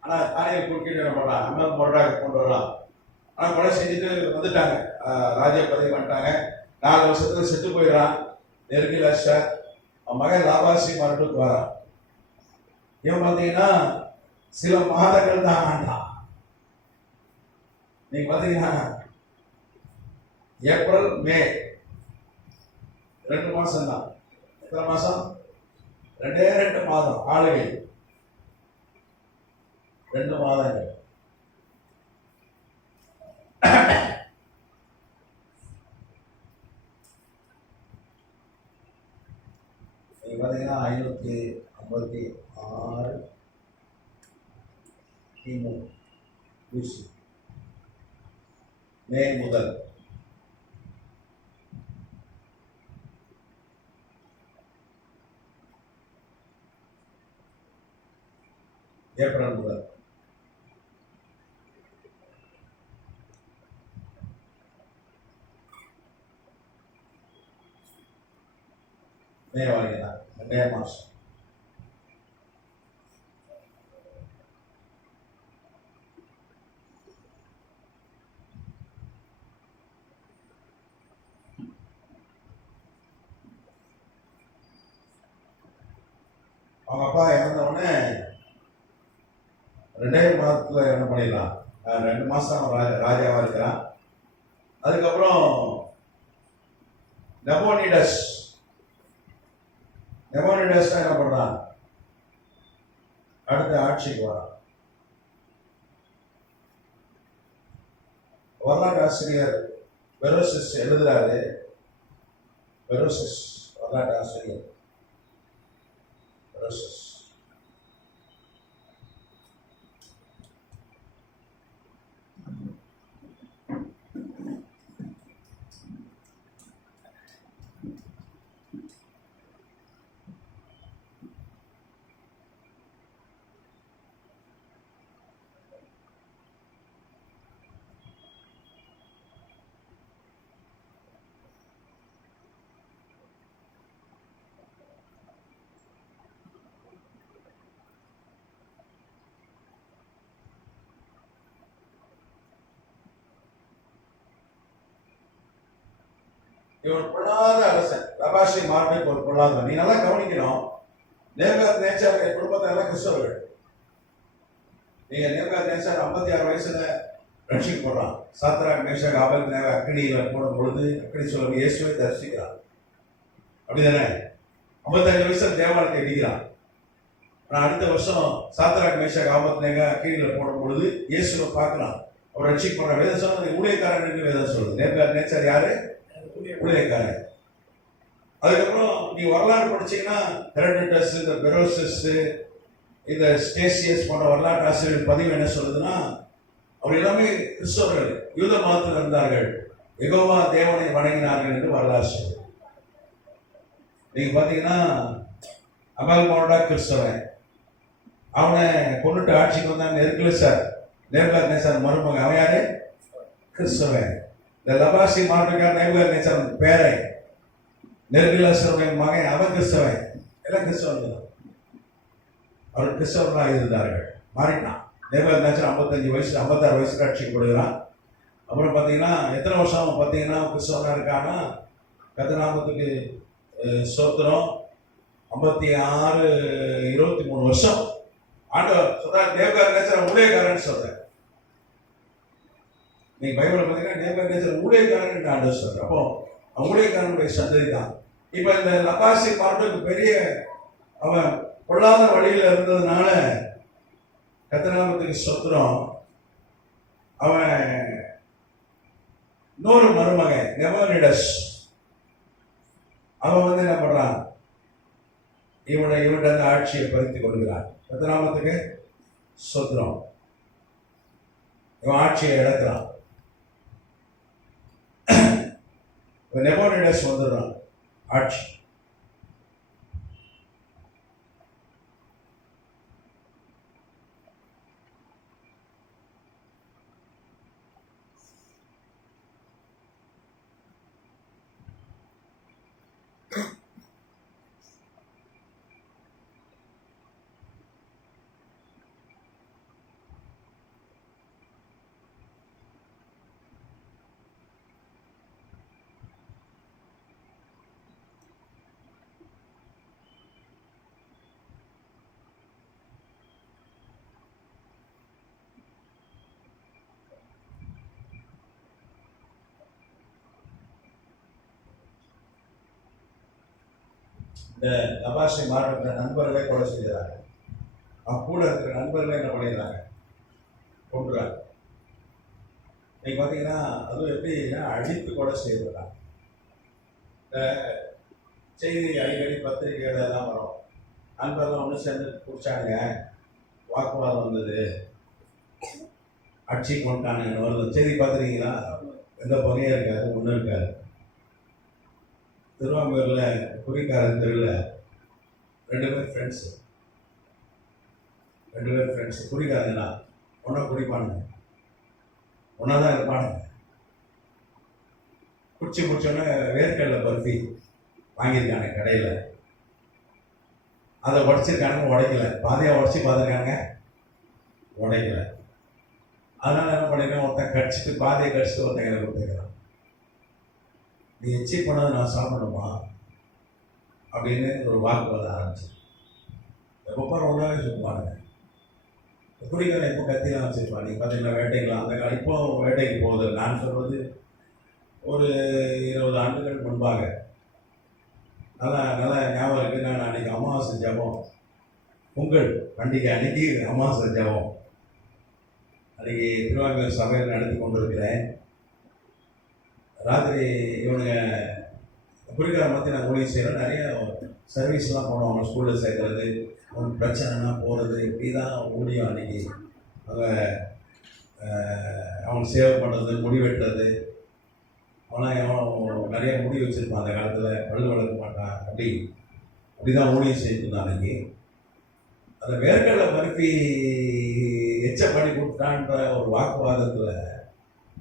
ஆனா தானியல் குறுக்கிட்டு என்ன பண்றான், அண்ணன் முரடாக கொண்டு வரலாம். ஆனா கொலை செஞ்சுட்டு வந்துட்டாங்க, ராஜா பதவி பண்ணிட்டாங்க. 4 வருஷத்துல செத்து போயிடறான். நெருங்கிலாஷா அவன் மகன் லாபாசி மறுபடியும் வரான். இவன் பார்த்தீங்கன்னா சில மாதங்கள் தான் ஆண்டான். நீங்க பாத்தீங்கன்னா ஏப்ரல் மே 2 மாசம் தான். எத்தனை மாசம்? 2 மாதம் ஆளுகை, 2 மாதங்கள். பார்த்தீங்கன்னா 556 கிமு BC, மே முதல் ஏப்ரல் முதல் மே வரைக்கும் 2 மாசம். அவங்க அப்பா இறந்த உடனே 2 மாதத்துல என்ன பண்ணிடலாம், 2 மாசம் ராஜாவா இருக்கிறான். அதுக்கப்புறம் நெபோனிடஸ் என்ன பண்றான், அடுத்த ஆட்சிக்கு வரான். வரலாற்று ஆசிரியர் பெரோசிஸ் எழுதுறாரு. பெரோசிஸ் வரலாற்று ஆசிரியர் பெரோசிஸ் இவன் பொல்லாத அரசன், ரபாஷை மார்பேக் ஒரு பொல்லாத. நீ நல்லா கவனிக்கணும், நேபுகாத்நேச்சார் குடும்பத்தை எல்லாம் கிறிஸ்தவர்கள். நீங்க நேபுகாத்நேச்சார் 56 வயசுல ரட்சிக்கப்படுறான். சாத்ராக் மேஷாக் ஆபேத்நேகோ அக்கினியில போடும் பொழுது அக்கினி சொல்லும் இயேசுவை தரிசிக்கிறான். அப்படிதானே? 55 வயசுல தேவாலயத்தை இடிக்கிறான். நான் அடுத்த வருஷம் சாத்ராக் மேஷாக் ஆபேத்நேகோ அக்கினியில போடும் பொழுது இயேசுவை பார்க்கலாம். அவர் ரட்சிக்கப்படுற வேதம் சொல்றது ஊழியக்காரன் என்று வேதம் சொல்றது. நேபுகாத்நேச்சார் யாரு? ஊழியக்காரன். அதுக்கப்புறம் நீ வரலாறு படிச்சீங்கன்னா ஹெரோடோட்டஸ், இந்த பெரோசிஸ், இந்த ஸ்டேசியஸ் போன்ற வரலாற்று ஆசிரியர் பதிவு என்ன சொல்லுதுன்னா, அவர் எல்லாமே கிறிஸ்தவர்கள், யூத மதத்தில் இருந்தார்கள், யெகோவா தேவனை வணங்கினார்கள் என்று வரலாறு சொல்லுது. நீங்க பாத்தீங்கன்னா அமல் மோடா கிறிஸ்தவன், அவனை கொண்டுட்டு ஆட்சிக்கு வந்தான் நெருக்கலசார், நேபுகாத்நேச்சார் மருமகன். அவன் யாரு? கிறிஸ்தவன். இந்த லபாசி மார்பேக்கார் நேபுகாத்நேச்சார் பேரை, நெருக்கலசாருடைய மகன், அவன் கிறிஸ்தவன். எல்லாம் கிறிஸ்தவன். அவர் கிறிஸ்தவர்களாக இருந்தார்கள். மாறிட்டான். நேபுகாத்நேச்சார் 55 வயசு 56 வயசுக்கு ஆட்சிக்கு கொடுக்குறான். அப்புறம் பார்த்தீங்கன்னா எத்தனை வருஷம் பார்த்தீங்கன்னா கிறிஸ்தவனாக இருக்கான்னா, கர்த்தநாமத்துக்கு ஸ்தோத்திரம், 56 23 வருஷம். ஆண்டவர் சொல்றார் நேபுகாத்நேச்சார் ஊழியக்காரன் சொல்றார். நீங்க பைபிளை பார்த்தீங்கன்னா நேபுகாத்நேச்சார் ஊழியக்காரன் என்று ஆண்டவர் சொல்றார். அப்போ ஊழியக்காரனுடைய சந்ததி தான். இப்ப இந்த லபாசி மார்பேக் பெரிய அவன் பொல்லாத வழியில இருந்ததுனால கர்த்தநாமத்துக்கு ஸ்தோத்திரம், அவன் இன்னொரு மருமகன் நெபோனிடஸ், அவன் என்ன பண்றான், இவன்கிட்ட அந்த ஆட்சியை பறித்துக் கொள்கிறான். கர்த்தநாமத்துக்கு ஸ்தோத்திரம். இவன் ஆட்சியை இழக்கிறான். நெபோனிடஸ் வந்துடுறான் ஆட்சி. இந்த நபாஷை மாறுகிற நண்பர்களே கொலை செய்கிறாங்க. கூட இருக்கிற நண்பர்களே என்ன பண்ணிடுறாங்க, கொண்டுறாங்க. இன்னைக்கு பார்த்தீங்கன்னா அதுவும் எப்படின்னா அடித்து கொலை செய்யறாங்க. இந்த செய்தி அடிக்கடி பத்திரிகைகள் எல்லாம் வரும். நண்பர்கள் ஒன்று சேர்ந்து குடிச்சாங்க, வாக்குவாதம் வந்தது, அடிச்சு கொண்டானுங்கன்னு வருது. செய்தி பார்த்துருக்கீங்களா? எந்த புகையும் இருக்காது, ஒன்றும் இருக்காது. திருவாங்கூரில் குறிக்காரன் தெருவில் ரெண்டு பேர் ஃப்ரெண்ட்ஸு குடிக்காரங்களா ஒன்றா குடிப்பானுங்க, ஒன்றா தான் இருப்பானுங்க. குடிச்சு முடிச்சோன்னே வேர்க்கடலை பருத்தி வாங்கியிருக்காங்க கடையில். அதை உடச்சிருக்கானுங்க, உடைக்கல. பாதியாக உடச்சி பார்த்துருக்காங்க, உடைக்கல. அதனால் என்ன பண்ணிருக்கேன், ஒருத்தன் கடிச்சிட்டு பாதியை கடிச்சிட்டு ஒருத்தன் எனக்கு கொடுத்துருக்கான். நீ எச்சி பண்ணதை நான் சாப்பிடணுமா அப்படின்னு ஒரு வாக்குவாதம் ஆரம்பிச்சு. எப்போ ஒன்றாவே சொல்லுவானுங்க. குடிக்காரன் எப்போ கத்திலாம் வச்சுருப்பான். நீங்கள் பார்த்தீங்கன்னா வேட்டைக்கலாம் அந்த காலம் இப்போ வேட்டைக்கு போகுது. நான் சொல்வது ஒரு 20 ஆண்டுகள் முன்பாக. நல்லா நல்லா ஞாபகம் இருக்குது. நான் அன்றைக்கி அமாவாசை ஜபம், பொங்கல் பண்டிகை அன்றைக்கி அமாவாசை ஜபம் அன்றைக்கி திருவாங்கூர் சபையில் நடத்தி கொண்டு இருக்கிறேன். ராத்திரி இவனுங்க குறிக்கார பற்றி நான் ஊழியம் செய்கிறேன். நிறைய சர்வீஸ்லாம் போனோம். அவங்க ஸ்கூலில் சேர்க்கறது, அவனுக்கு பிரச்சனைனா போகிறது, இப்படி தான் ஊழியம். அன்றைக்கி அவங்க சேவ் பண்ணுறது, முடி வெட்டுறது. அவனால் நிறைய முடி வச்சுருப்பான் அந்த காலத்தில், பல்லு வளர்க்க மாட்டான். அப்படி தான் ஊழியம் செய்துருந்தான். அன்றைக்கி அந்த வேர்க்கடலை பருப்பி எச்ச பண்ணி கொடுத்தான்ற ஒரு வாக்குவாதத்தில்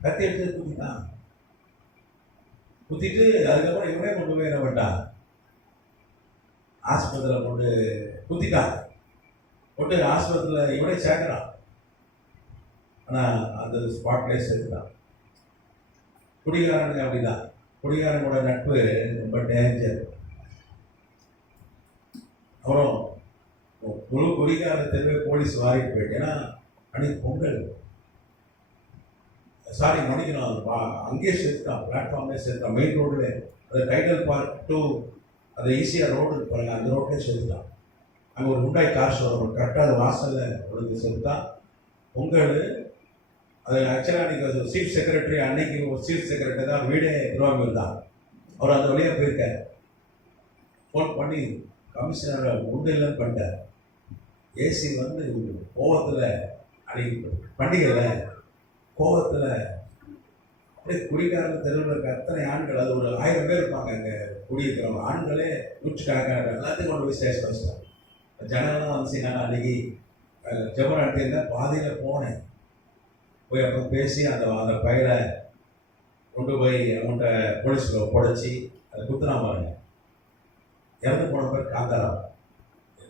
கத்தி எடுத்து குத்திட்டு அதுக்கப்புறம் இவனே கொண்டு போய் என்ன பண்ணிட்டான், ஆஸ்பத்திரியில் குத்திட்டான். ஆஸ்பத்திரியில் இவனே சேர்க்கிறான். ஆனால் அந்த ஸ்பாட்லேயே சேர்த்துட்டான். குடிகாரனுங்க அப்படிதான். குடிகாரனோட நட்பு ரொம்ப டேஞ்சர். அப்புறம் முழு குடிகார தெருவே போலீஸ் வாரிட்டு போயிட்டு, ஏன்னா அன்னைக்கு பொங்கல், சாரி மன்னிக்கணும், அங்கேயே சேர்த்துட்டான், பிளாட்ஃபார்ம்லேயே சேர்த்துட்டான், மெயின் ரோட்லேயே. அது டைடல் பார்க் டு அது ஈஸியாக ரோடு பாருங்க, அந்த ரோட்லேயே சேர்த்துட்டான். அங்கே ஒரு முண்டாய் கார் ஷோரூம் கரெக்டாக அது வாசலில் விழுந்து சேர்த்துட்டான். பொங்கல் அது ஆக்சுவலாக அன்றைக்கி சீஃப் செக்ரட்டரி, அன்னைக்கு ஒரு சீஃப் செக்ரட்டரி தான், வீடே திருவாங்கூர் தான். அவர் அந்த வழியாக போயிருக்கார். ஃபோன் பண்ணி கமிஷனரை உண்டில்லைன்னு பண்ணிட்டார். ஏசி வந்து கோவத்தில், அன்னைக்கு பண்டிகையில் கோவத்தில் அப்படியே குடிக்காரங்க தெருவில் இருக்க அத்தனை ஆண்கள், அது ஒரு 1000 பேர் இருப்பாங்க அங்கே குடியிருக்கிறவங்க. ஆண்களே நூற்றுக்கணக்கான எல்லாத்தையும் கொண்டு போய் ஸ்டேஷன் வச்சுட்டாங்க. ஜனங்கள்லாம் வந்துச்சுனால அன்றைக்கி ஜெபம் நடத்தியிருந்தேன். பாதியில் போனேன். போய் அப்புறம் பேசி அந்த பையனை கொண்டு போய் அவன்கிட்ட போலீஸில் ஒப்படைச்சி அதை குத்துனா பாருங்க. இறந்து போன பேர் காந்தாராம்,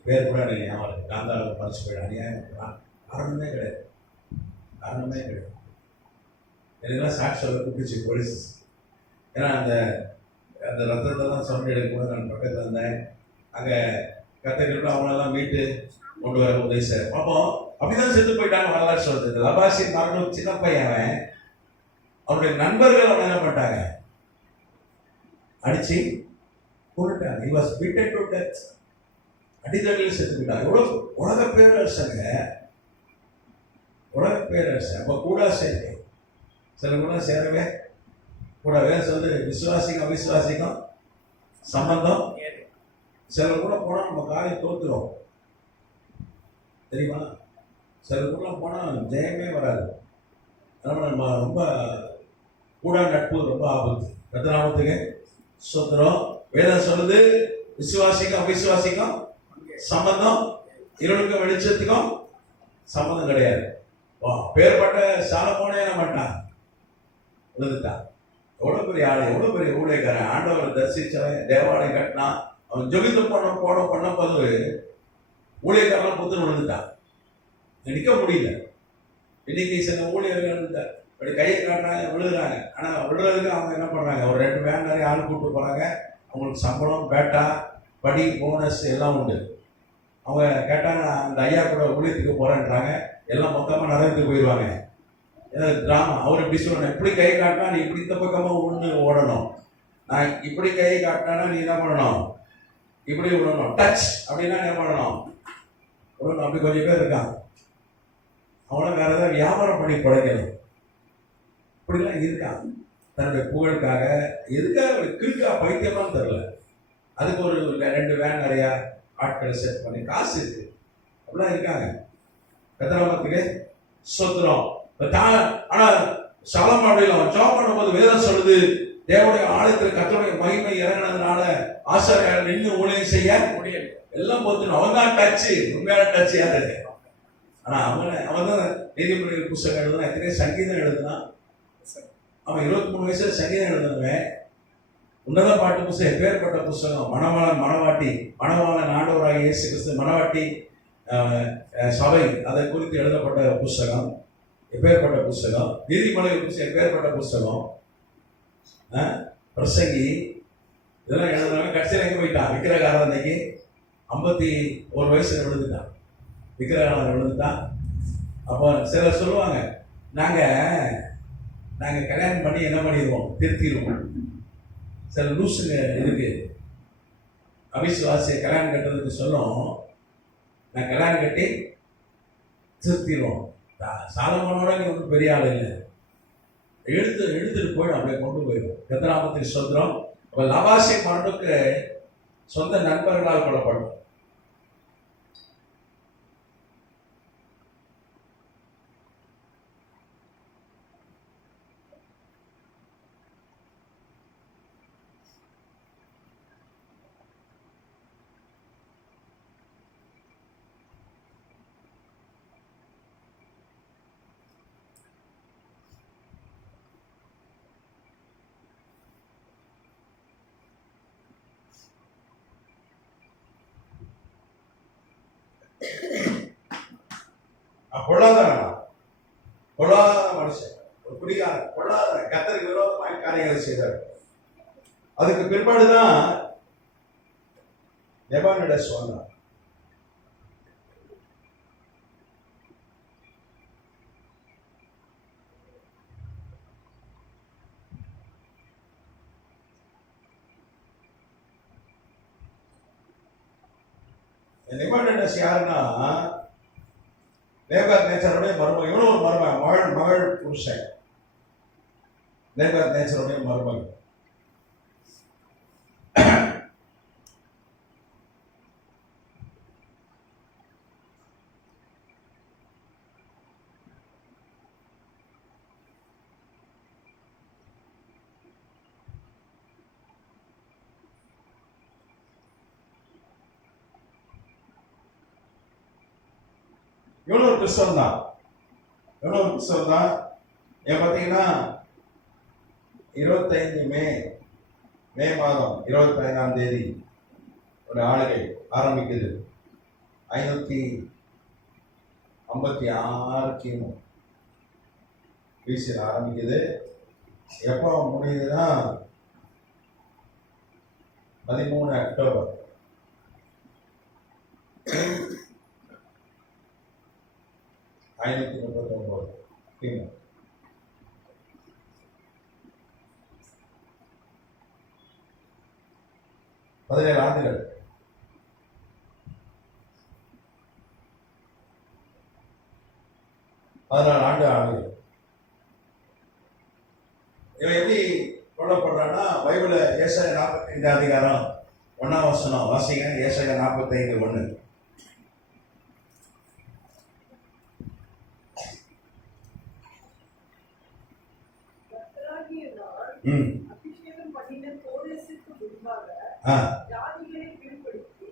பேர் கூட எனக்கு ஞாபகம். காந்தாராவை பறிச்சு போயிடும். அநியாயம், காரணமே கிடையாது. எனக்குலாம் சாட்சி சொல்ல கூப்பிடுச்சு போலீஸ். ஏன்னா அந்த அந்த ரத்தத்தெல்லாம் சொன்ன எடுக்கும்போது நான் பக்கத்தில் இருந்தேன். அங்கே கற்றுக்கிட்டு அவங்களெல்லாம் மீட்டு கொண்டு வர உதவி சார். பார்ப்போம் அப்படிதான் செத்து போயிட்டாங்க. வரலாறு சொல்றது. இந்த லபாசி மரணம் சின்ன பையன், அவருடைய நண்பர்கள் அவனை என்ன பண்ணிட்டாங்க, அடிச்சு கொண்டுட்டாங்க. He was beaten to death. அடிதடியில் செத்து போயிட்டாங்க. எவ்வளோ உலக பேரரசங்க, அப்போ கூட சேர்க்கை. சில கூட சேரவே கூட சொல்லுது விசுவாசிக்கும் அவிசுவாசிக்கும் சம்பந்தம். சில கூட போனால் நம்ம காரியம் தோற்றுரும் தெரியுமா. சில கூட போனால் ஜெயமே வராது. அதனால் நம்ம ரொம்ப கூட நட்பு ரொம்ப ஆபத்து. கத்தனாமத்துக்கு சோத்திரம். வேதம் சொல்லுது விசுவாசிக்கும் அவிசுவாசிக்கும் சம்பந்தம், இருளுக்கும் வெளிச்சத்துக்கும் சம்பந்தம் கிடையாது. பேர்பட்ட சாலமோனே என்ன பண்ணிட்டான், விழுந்துட்டான். எவ்வளோ பெரிய ஆளு, எவ்வளோ பெரிய ஊழியக்காரன். ஆண்டவர் தரிசிச்சவன், தேவாலயம் கட்டினா, அவன் ஜொகித்து பண்ண போது ஊழியக்காரெல்லாம் புத்து விழுந்துட்டான். நிற்க முடியல. இன்னைக்கு சில ஊழியர்கள் இப்படி கையை காட்டுறாங்க, விழுகிறாங்க. ஆனால் விழுறதுக்கு அவங்க என்ன பண்ணுறாங்க, ஒரு 2 வேன் நிறைய ஆள் கூப்பிட்டு போகிறாங்க. அவங்களுக்கு சம்பளம், பேட்டா, படி, போனஸ் எல்லாம் உண்டு. அவங்க கேட்டாங்க, அந்த ஐயா கூட ஊழியத்துக்கு போகிறேன்றாங்க. எல்லாம் மொத்தமாக நரகத்துக்கு போயிடுவாங்க. ஏன்னா டிராமா. அவர் இப்படி சொல்லணும், இப்படி கை காட்டினா நீ இப்படி இந்த பக்கமாக ஒன்று ஓடணும், நான் இப்படி கை காட்டினா நீ என்ன பண்ணணும், இப்படி விடணும். டச் அப்படின்னா என்ன பண்ணணும்? விடணும். அப்படி கொஞ்சம் பேர் இருக்காங்க, அவங்கள வேற ஏதாவது வியாபாரம் பண்ணி பிழைக்கணும். இப்படிலாம் இருக்காங்க. தன்னுடைய புகழுக்காக, எதுக்காக கிறுக்கா பைத்தியமான்னு தெரியல, அதுக்கு ஒரு 2 வேன் நிறையா ஆட்களை செட் பண்ணி காசு இருக்கு, அப்படிலாம் இருக்காங்க. கத்திரமாத்துக்கு சொத்துறோம். ஆனா சலம் அப்படிலாம் ஜாப் பண்ணும்போது வேதம் சொல்லுது, தேவனுடைய ஆலயத்தில் கர்த்தருடைய மகிமை இறங்கினதுனால ஆசாரியர்கள் நின்று ஊழியம் செய்ய முடியல. எல்லாம் போத்துணும். அவன் தான் டச்சு, உண்மையான டச்சு யாரு? ஆனா அவன் தான் நீதிமொழிகள் புத்தகம் எழுதுனா, எத்தனையோ சங்கீதம் எழுதுனான். அவன் 23 வயசுல சங்கீதம் எழுதுனவன். உன்னத பாட்டு புத்தகம், எப்பேற்பட்ட புத்தகம். மணவாளன் ஆண்டவராகிய இயேசு கிறிஸ்து மணவாட்டி சபை, அதை குறித்து எழுதப்பட்ட புத்தகம், எப்பேற்பட்ட புத்தகம். நீதிமொழிகள் புத்தகம் எப்பேற்பட்ட புத்தகம். பிரசங்கி இதெல்லாம் எழுதுனவன் கடைசியில் எங்க போயிட்டான்? விக்கிரகாரன்னைக்கு 51 வயசுல விழுந்துட்டான். விக்கிரகாரன் விழுந்துட்டான். அப்போ சிலர் சொல்லுவாங்க, நாங்க கல்யாணம் பண்ணி என்ன பண்ணிடுவோம்? திருத்திடுவோம். சில லூசுங்க இருக்கு, அவிசுவாசியை கல்யாணம் கட்டுறதுக்கு சொல்லும், நான் கல்யாணம் கட்டி திருத்திடுவோம். சாலமோனோட நீ ஒன்றும் பெரிய ஆள் இல்லை, எடுத்துட்டு போயிடும், அப்படியே கொண்டு போயிடும். கர்த்தராமத்தின் சொல்றோம். லபாசி மரணுக்கு சொந்த நண்பர்களால் கொல்லப்படும். பொல்லாத மனுஷன், ஒரு குடிகார, பொல்லாத, கர்த்தருக்கு விரோதமாக காரியங்களை செய்தார். அதுக்கு பிற்பாடுதான் நெபானிடஸ் வந்தார். நெபானிடஸ் யாருன்னா, நேபுகாத்நேச்சருடைய மருமகன். இவனும் ஒரு மருமகன், மகள் புருஷன். நேபுகாத்நேச்சருடைய மருமகன். இவ்வளவு கிறிஸ்தவன் தான். ஏன் பார்த்தீங்கன்னா 25 மே மாதம் 25ஆம் தேதி ஒரு ஆளுகை ஆரம்பிக்குது. 556 கிமு பிசியில் ஆரம்பிக்குது. எப்போ முடியுதுன்னா 13 அக்டோபர் 539 கிமு. பதினேழு ஆண்டுகள். ஆண்டுகள். இவன் எப்படி கொல்லப்படுறான்னா, பைபிள் ஏசாயா 45 அதிகாரம் 1ஆம் வசனம் வாசிங்க. ஏசாயா 45:1. அபிஷேகம் பண்ணின கோரேசுக்கு முன்பாக ஜாதிகளை கீழ்ப்படுத்தி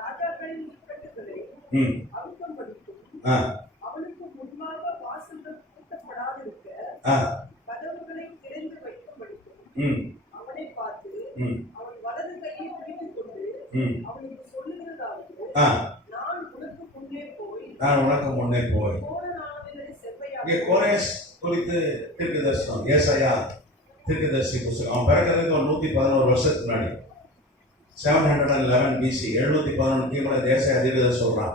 ராஜாக்களின் இக்கட்டுகளை அழுத்தப்படுத்தும். அவனுக்கு முன்பாக வாசல்கள் பூட்டப்படாதிருக்க கதவுகளை திறந்து வைக்கப்படும். அவனை பார்த்து அவன் வலது கையை பிடித்துக் கொண்டு அவனுக்கு சொல்லுகிறதாவது, நான் உனக்கு முன்னே போய் இங்கே கோரேஸ் குறித்து தீர்க்க தரிசனம், ஏசாயா தீர்க்கதரிசி புத்தகம். அவன் பிறக்கிறதுக்கு 111 வருஷத்துக்கு முன்னாடி, 711 BC, 711 கிமு ஏசாயா தீர்க்கதரிசி சொல்றான்.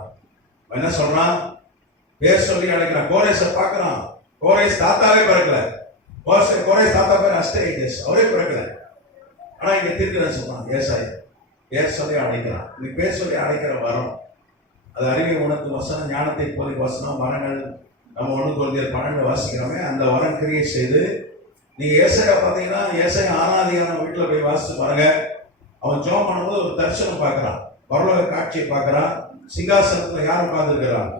என்ன சொல்றான்? பேர் சொல்லி அழைக்கிறான். கோரேஸை பார்க்கிறான். கோரேஸ் தாத்தாவே பிறக்கல. கோரேஸ் தாத்தா பேர் அஸ்டேஜஸ், அவரே பிறக்கல. ஆனா இங்க தீர்க்கதரிசி சொன்னான் ஏசாயா, பேர் சொல்லி அழைக்கிறான். நீ பேர் சொல்லி அழைக்கிற வரம், அது அறிவை உணர்த்து வசனம், ஞானத்தை போதி வசனம், வரங்கள். நம்ம 1 Corinthians 12 வாசிக்கிறோமே, அந்த வரம் கிரியை செய்து நீங்க ஏசாயா பார்த்தீங்கன்னா, ஏசாயா 6ஆம் அதிகாரம் வீட்டில் போய் வாசிச்சு பாருங்க. அவன் ஜெபம் பண்ணும்போது ஒரு தரிசனம் பார்க்கிறான், பரலோக காட்சியை பார்க்கிறான். சிங்காசனத்துல யார் உட்கார்ந்துருக்கிறான்?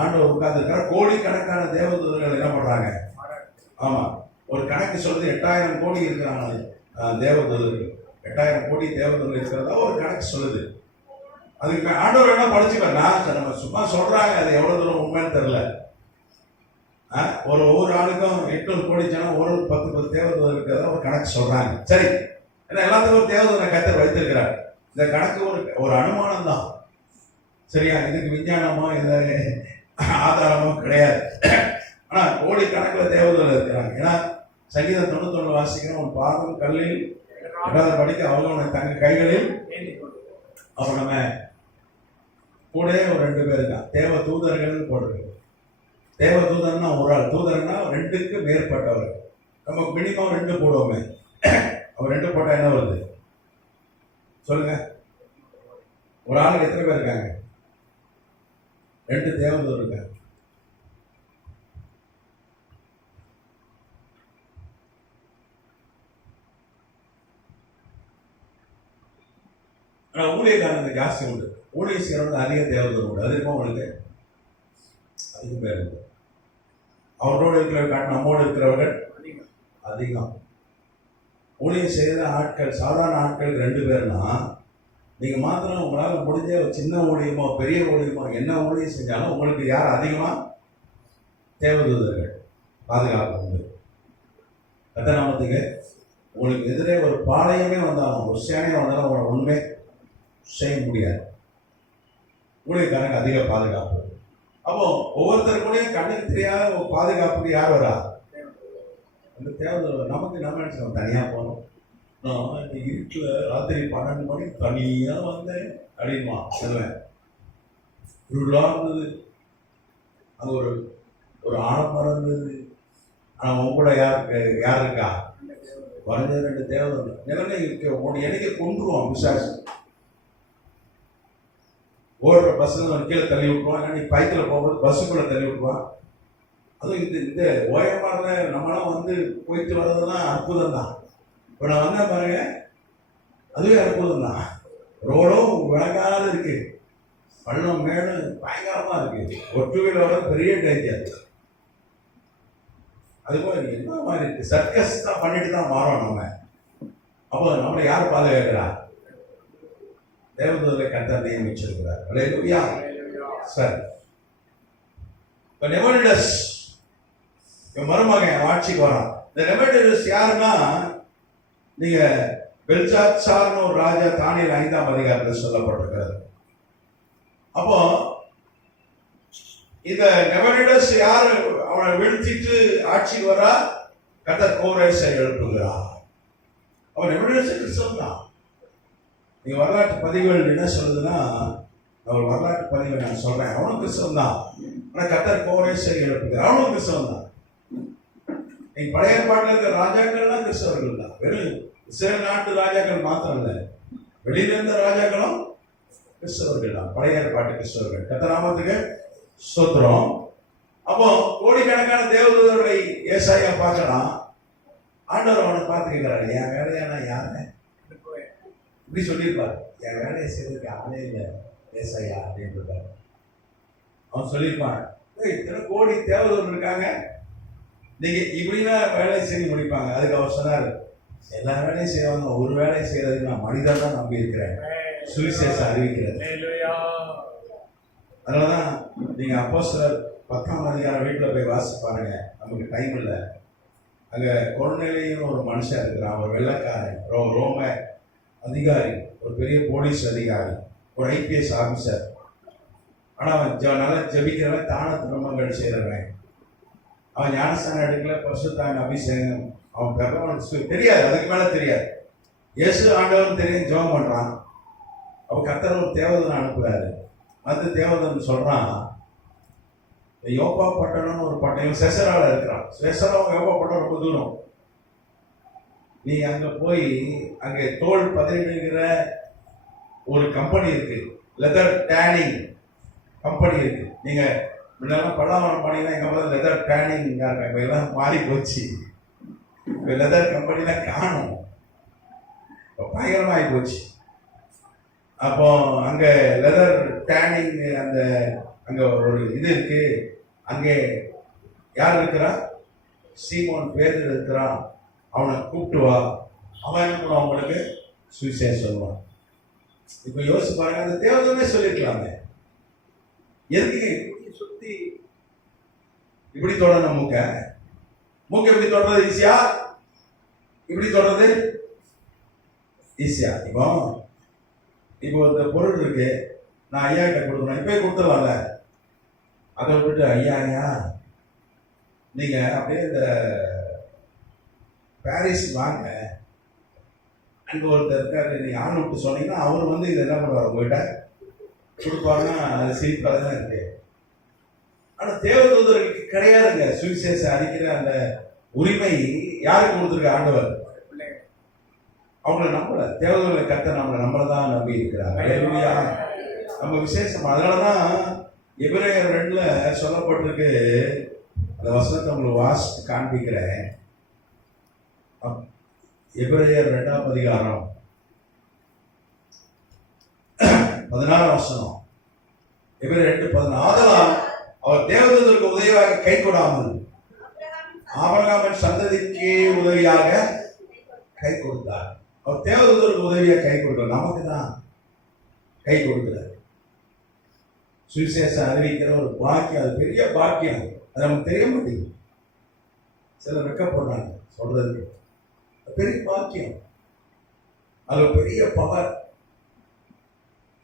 ஆண்டவர் உட்கார்ந்துருக்கிறார். கோடிக்கணக்கான தேவதூதர்கள் என்ன பண்றாங்க? ஆமா, ஒரு கணக்கு சொல்றது 8000 கோடி இருக்கிறாங்க தேவதூதர்கள். 8000 கோடி தேவதூதர்கள் இருக்கிறதா ஒரு கணக்கு சொல்லுது. அதுக்கு ஆண்டவர் என்ன படிச்சுக்கா, நம்ம சும்மா சொல்றாங்க, அது எவ்வளவு தூரம் உண்மைன்னு தெரியல. ஒவ்வொரு ஆளுக்கும் 800 கோடி ஜனம், ஒரு 10 தேவதூதர் இருக்கிறதா ஒரு கணக்கு சொல்றாங்க. சரி, ஏன்னா எல்லாத்துக்கும் ஒரு தேவதூதரை கர்த்தர் வைத்திருக்கிறார். இந்த கணக்கு ஒரு அனுமானம் தான், சரியா? இதுக்கு விஞ்ஞானமோ இந்த ஆதாரமோ கிடையாது. ஆனா கோடி கணக்கில் தேவதூதர் இருக்கிறாங்க. ஏன்னா சங்கீதம் 91 வாசிக்கிறோம், உன் பாதம் கல்லில் படிக்க அவங்க தங்க கைகளில். அப்ப நம்ம கூட ஒரு 2 பேர் இருக்கான், தேவ தூதர்கள் போட்டிருக்கு. தேவ தூதர்னா ஒரு ஆள், தூதர்னா 2க்கு மேற்பட்டவர். நம்ம மினிமம் 2 போடுவோமே, அவர் 2 போட்டா என்ன வருது சொல்லுங்க? ஒரு ஆளுக்கு எத்தனை பேர் இருக்காங்க? 2 தேவதூதர் இருக்காங்க. ஆனா ஊழியக்காரங்க ஜாஸ்தி உண்டு, ஊழிய செய்யறது அதிக தேவதூதர் உண்டு. அது இருக்கும் உங்களுக்கு அதிக பேர் உண்டு. அவரோடு இருக்கிறவர்கள் நம்மோடு இருக்கிறவர்கள் அதிகம். ஊழியம் செய்த ஆட்கள், சாதாரண ஆட்கள் 2 பேர்னா, நீங்க மாத்திரம் உங்களால் முடிஞ்ச ஒரு சின்ன ஊழியமோ பெரிய ஊழியமோ என்ன ஊழியம் செஞ்சாலும் உங்களுக்கு யார் அதிகமா? தேவதூதர்கள் பாதுகாப்பு உண்டு. கத்தநாமத்துக்கு உங்களுக்கு எதிரே ஒரு பாளையமே வந்தாலும், ஒரு சேனையை வந்தாலும் உங்களை ஒண்ணுமே செய்ய முடியாது. ஊழியக்காரங்க அதிக பாதுகாப்பு. அப்போ ஒவ்வொருத்தருக்கூடையும் கண்ணுக்கு தெரியாத ஒரு பாதுகாப்புக்கு யார் வரா? அந்த தேவதூதர். நமக்கு நம்ம நினைச்சோம் தனியா போனோம், நான் இந்த இருட்டில் ராத்திரி 12 மணிக்கு தனியா வந்தேன் அப்படின்மா சொல்லுவேன். இருளா இருந்தது, அங்கே ஒரு ஆழமரம் இருந்தது. ஆனால் உன் கூட யார் இருக்கா? வரைஞ்ச 2 தேவதூதர். நிலைமை உன்னை என்னைக்கு கொண்டுருவான் பிசாசு. ஓடுற பஸ்ஸில் ஒரு கீழே தள்ளி விட்டுருவான், நீ பைக்கில் போகும்போது பஸ்ஸுக்குள்ளே தள்ளி விட்டுருவான். அதுவும் இந்த ஓயமாரில் நம்மளாம் போயிட்டு வர்றதுலாம் அற்புதம் தான். இப்போ நான் வந்தேன் பாருங்க, அதுவே அற்புதம் தான். ரோடும் விளங்காத இருக்கு, பள்ளம் மேடு பயங்கரமா இருக்கு. ஒரு 2 வீலர் வர பெரிய டேஞ்சர். அதுபோல என்ன மாதிரி இருக்கு, சர்க்கஸ் தான் பண்ணிட்டு தான் மாறோம் நம்ம. அப்போ நம்மளை யார் பாதுகாக்கிறா? தேவதூதரை கர்த்தர் நியமிச்சிருக்கிறார். அல்லேலூயா. சரி, இப்போ நெபுகத்நேசர் மருமகன் ஆட்சிக்கு வரான். இந்த நெபுகத்நேசர் யாருன்னா, நீங்க பெல்ஷாத்சார்னு ஒரு ராஜா தானியேல் 5ஆம் அதிகாரத்தில் சொல்லப்பட்டிருக்கிறது. அப்போ இந்த நெபுகத்நேசர் யாரு அவனை வீழ்த்திட்டு ஆட்சிக்கு வரா? கர்த்தர் கோரேசை எழுப்புகிறார். அவன் நெபுகத்நேசர் கிறிஸ்தவன் தான். நீங்க வரலாற்று பதிவுகள் என்ன சொல்லுதுன்னா, ஒரு வரலாற்று பதிவை நான் சொல்றேன், அவனும் கிறிஸ்தவன் தான். ஆனா கர்த்தர் கோரேசை எழுப்புகிறார், அவனும் கிறிஸ்தவன் தான். நீங்க பழைய ஏற்பாட்டில் இருக்கிற ராஜாக்கள்லாம் கிறிஸ்தவர்கள் தான். வெறும் இஸ்ரேல் நாட்டு ராஜாக்கள் மாத்திரம் இல்லை, வெளியில இருந்த ராஜாக்களும் கிறிஸ்தவர்கள் தான். பழைய ஏற்பாட்டு கிறிஸ்தவர்கள். கர்த்தர் நாமத்துக்கு ஸ்தோத்திரம். அப்போ கோடிக்கணக்கான தேவதூதர்களை ஏசாயா பார்க்கலாம். ஆண்டவர் அவனை பார்த்து கேட்கிறாரு, என் வேலையா நான் யாருன்னு இப்படி சொல்லியிருப்பாரு. என் வேலையை செய்வதற்கு ஆளே இல்லை ஏசாயா அப்படின்னு அவன் சொல்லியிருப்பான். இத்தனை கோடி தேவதூதர்கள் இருக்காங்க, நீங்க இப்படின்னா வேலையை செய்ய முடிப்பாங்க. அதுக்கு அவர் சொன்னார், எல்லா வேலையும் செய்வாங்க, ஒரு வேலையை செய்யறதுக்கு நான் மனிதன் தான் நம்பி இருக்கிறேன், சுவிசேஷம் அறிவிக்கிறது. அதனாலதான் நீங்க அப்போஸ்தலர் 10ஆம் அதிகாரம் வீட்டில் போய் வாசி பாருங்க, நமக்கு டைம் இல்லை. அங்க கொர்நேலியுன்னு ஒரு மனுஷன் இருக்கிறான், ஒரு வெள்ளைக்காரன், ரோம அதிகாரி, ஒரு பெரிய போலீஸ் அதிகாரி, ஒரு ஐபிஎஸ் ஆஃபீஸர். ஆனா அவன் நல்லா ஜெபிக்கிறவன், தான திருமணங்கள் செய்கிறவன். அவன் ஞானஸ்தானம் எடுக்கல, பரிசுத்தாவின் அபிஷேகம் அவன் பெறவனுக்கு தெரியாது, அதுக்கு மேல தெரியாது. இயேசு ஆண்டவன் தெரியும், ஜெபம் பண்றான். அவ கர்த்தர் ஒரு தேவதூதனை அனுப்புறாரு. அந்த தேவதூதன் சொல்றான், யோப்பா பட்டணம்னு ஒரு பட்டணம், செசரால இருக்கிறான். செசரா யோப்பா பட்டணம் ரொம்ப தூரம். நீ அங்க போய் அங்கே தோல் பதனிடுங்கிற ஒரு கம்பெனி இருக்கு, லெதர் டேனிங் கம்பெனி இருக்கு. நீங்க முன்னெல்லாம் பல்லாவரம் போனீங்கன்னா எங்க முதல்ல லெதர் டேனிங் இப்ப எல்லாம் மாறி போச்சு. இப்ப லெதர் கம்பெனில காணும், பயங்கரமாகி போச்சு. அப்போ அங்க லெதர் டேனிங் அந்த அங்க ஒரு இது இருக்கு. அங்கே யார் இருக்கிறா? சீமோன் பேதுரு இருக்கிறான். அவனை கூப்பிட்டு வா, அவன் என்ன பண்ணுவான்? அவங்களுக்கு சுவிசேஷம் சொல்லுவான். இப்ப யோசிச்சு பாருங்க, அந்த தேவதமே சொல்லிருக்கலாமே, எதுக்கு இப்படி சுத்தி இப்படி தொடரணும்? மூக்க இப்படி தொடர்றது ஈஸியா, இப்படி தொடர்றது ஈஸியா? இப்போ இந்த பொருள் இருக்கு, நான் ஐயா கிட்ட கொடுக்கணும், இப்பயே கொடுத்துடலாம்ல. அதை விட்டுட்டு ஐயா நீங்க அப்படியே இந்த பாரிஸ் வாங்க, அங்க ஒருத்தர் இருக்காரு, நீங்க ஆள் விட்டு சொன்னீங்கன்னா அவர் வந்து இதை என்ன பண்ணுவார்? உங்ககிட்ட கொடுப்பாருன்னா அது சிரிப்பாக தான் இருக்கு. ஆனா தேவதூதர்களுக்கு கிடையாதுங்க சுவிசேஷம் அறிக்கிற அந்த உரிமை. யாருக்கு கொடுத்துருக்க? ஆண்டவர். அவங்கள நம்பல, தேவதூதர்களை கத்த நம்மளை தான் நம்பி இருக்கிறாங்க. நம்ம விசேஷம். அதனாலதான் எபிரேயர் 2 சொல்லப்பட்டிருக்கு. அந்த வசனத்தை உங்களுக்கு வாசித்து காண்பிக்கிறேன். எபிரேயர் 2ஆம் அதிகாரம் 16ஆம் வசனம். எபிரேயர் 2:16. ஆதலால் அவர் தேவதூதருக்கு உதவியாக கை கொடாமல் ஆபிரகாமின் சந்ததிக்கு உதவியாக கை கொடுத்தார். அவர் தேவதூதருக்கு உதவியாக கை கொடுக்கிறார், நமக்கு தான் கை கொடுக்கிறார். சுவிசேஷம் அறிவிக்கிற ஒரு பாக்கியம், அது பெரிய பாக்கியம். அது நமக்கு தெரிய மாட்டேங்குது. சிலர் வெக்கப்படுறாங்க சொல்றதுக்கு. பெரிய பாக்கியம், அது பெரிய பவர்.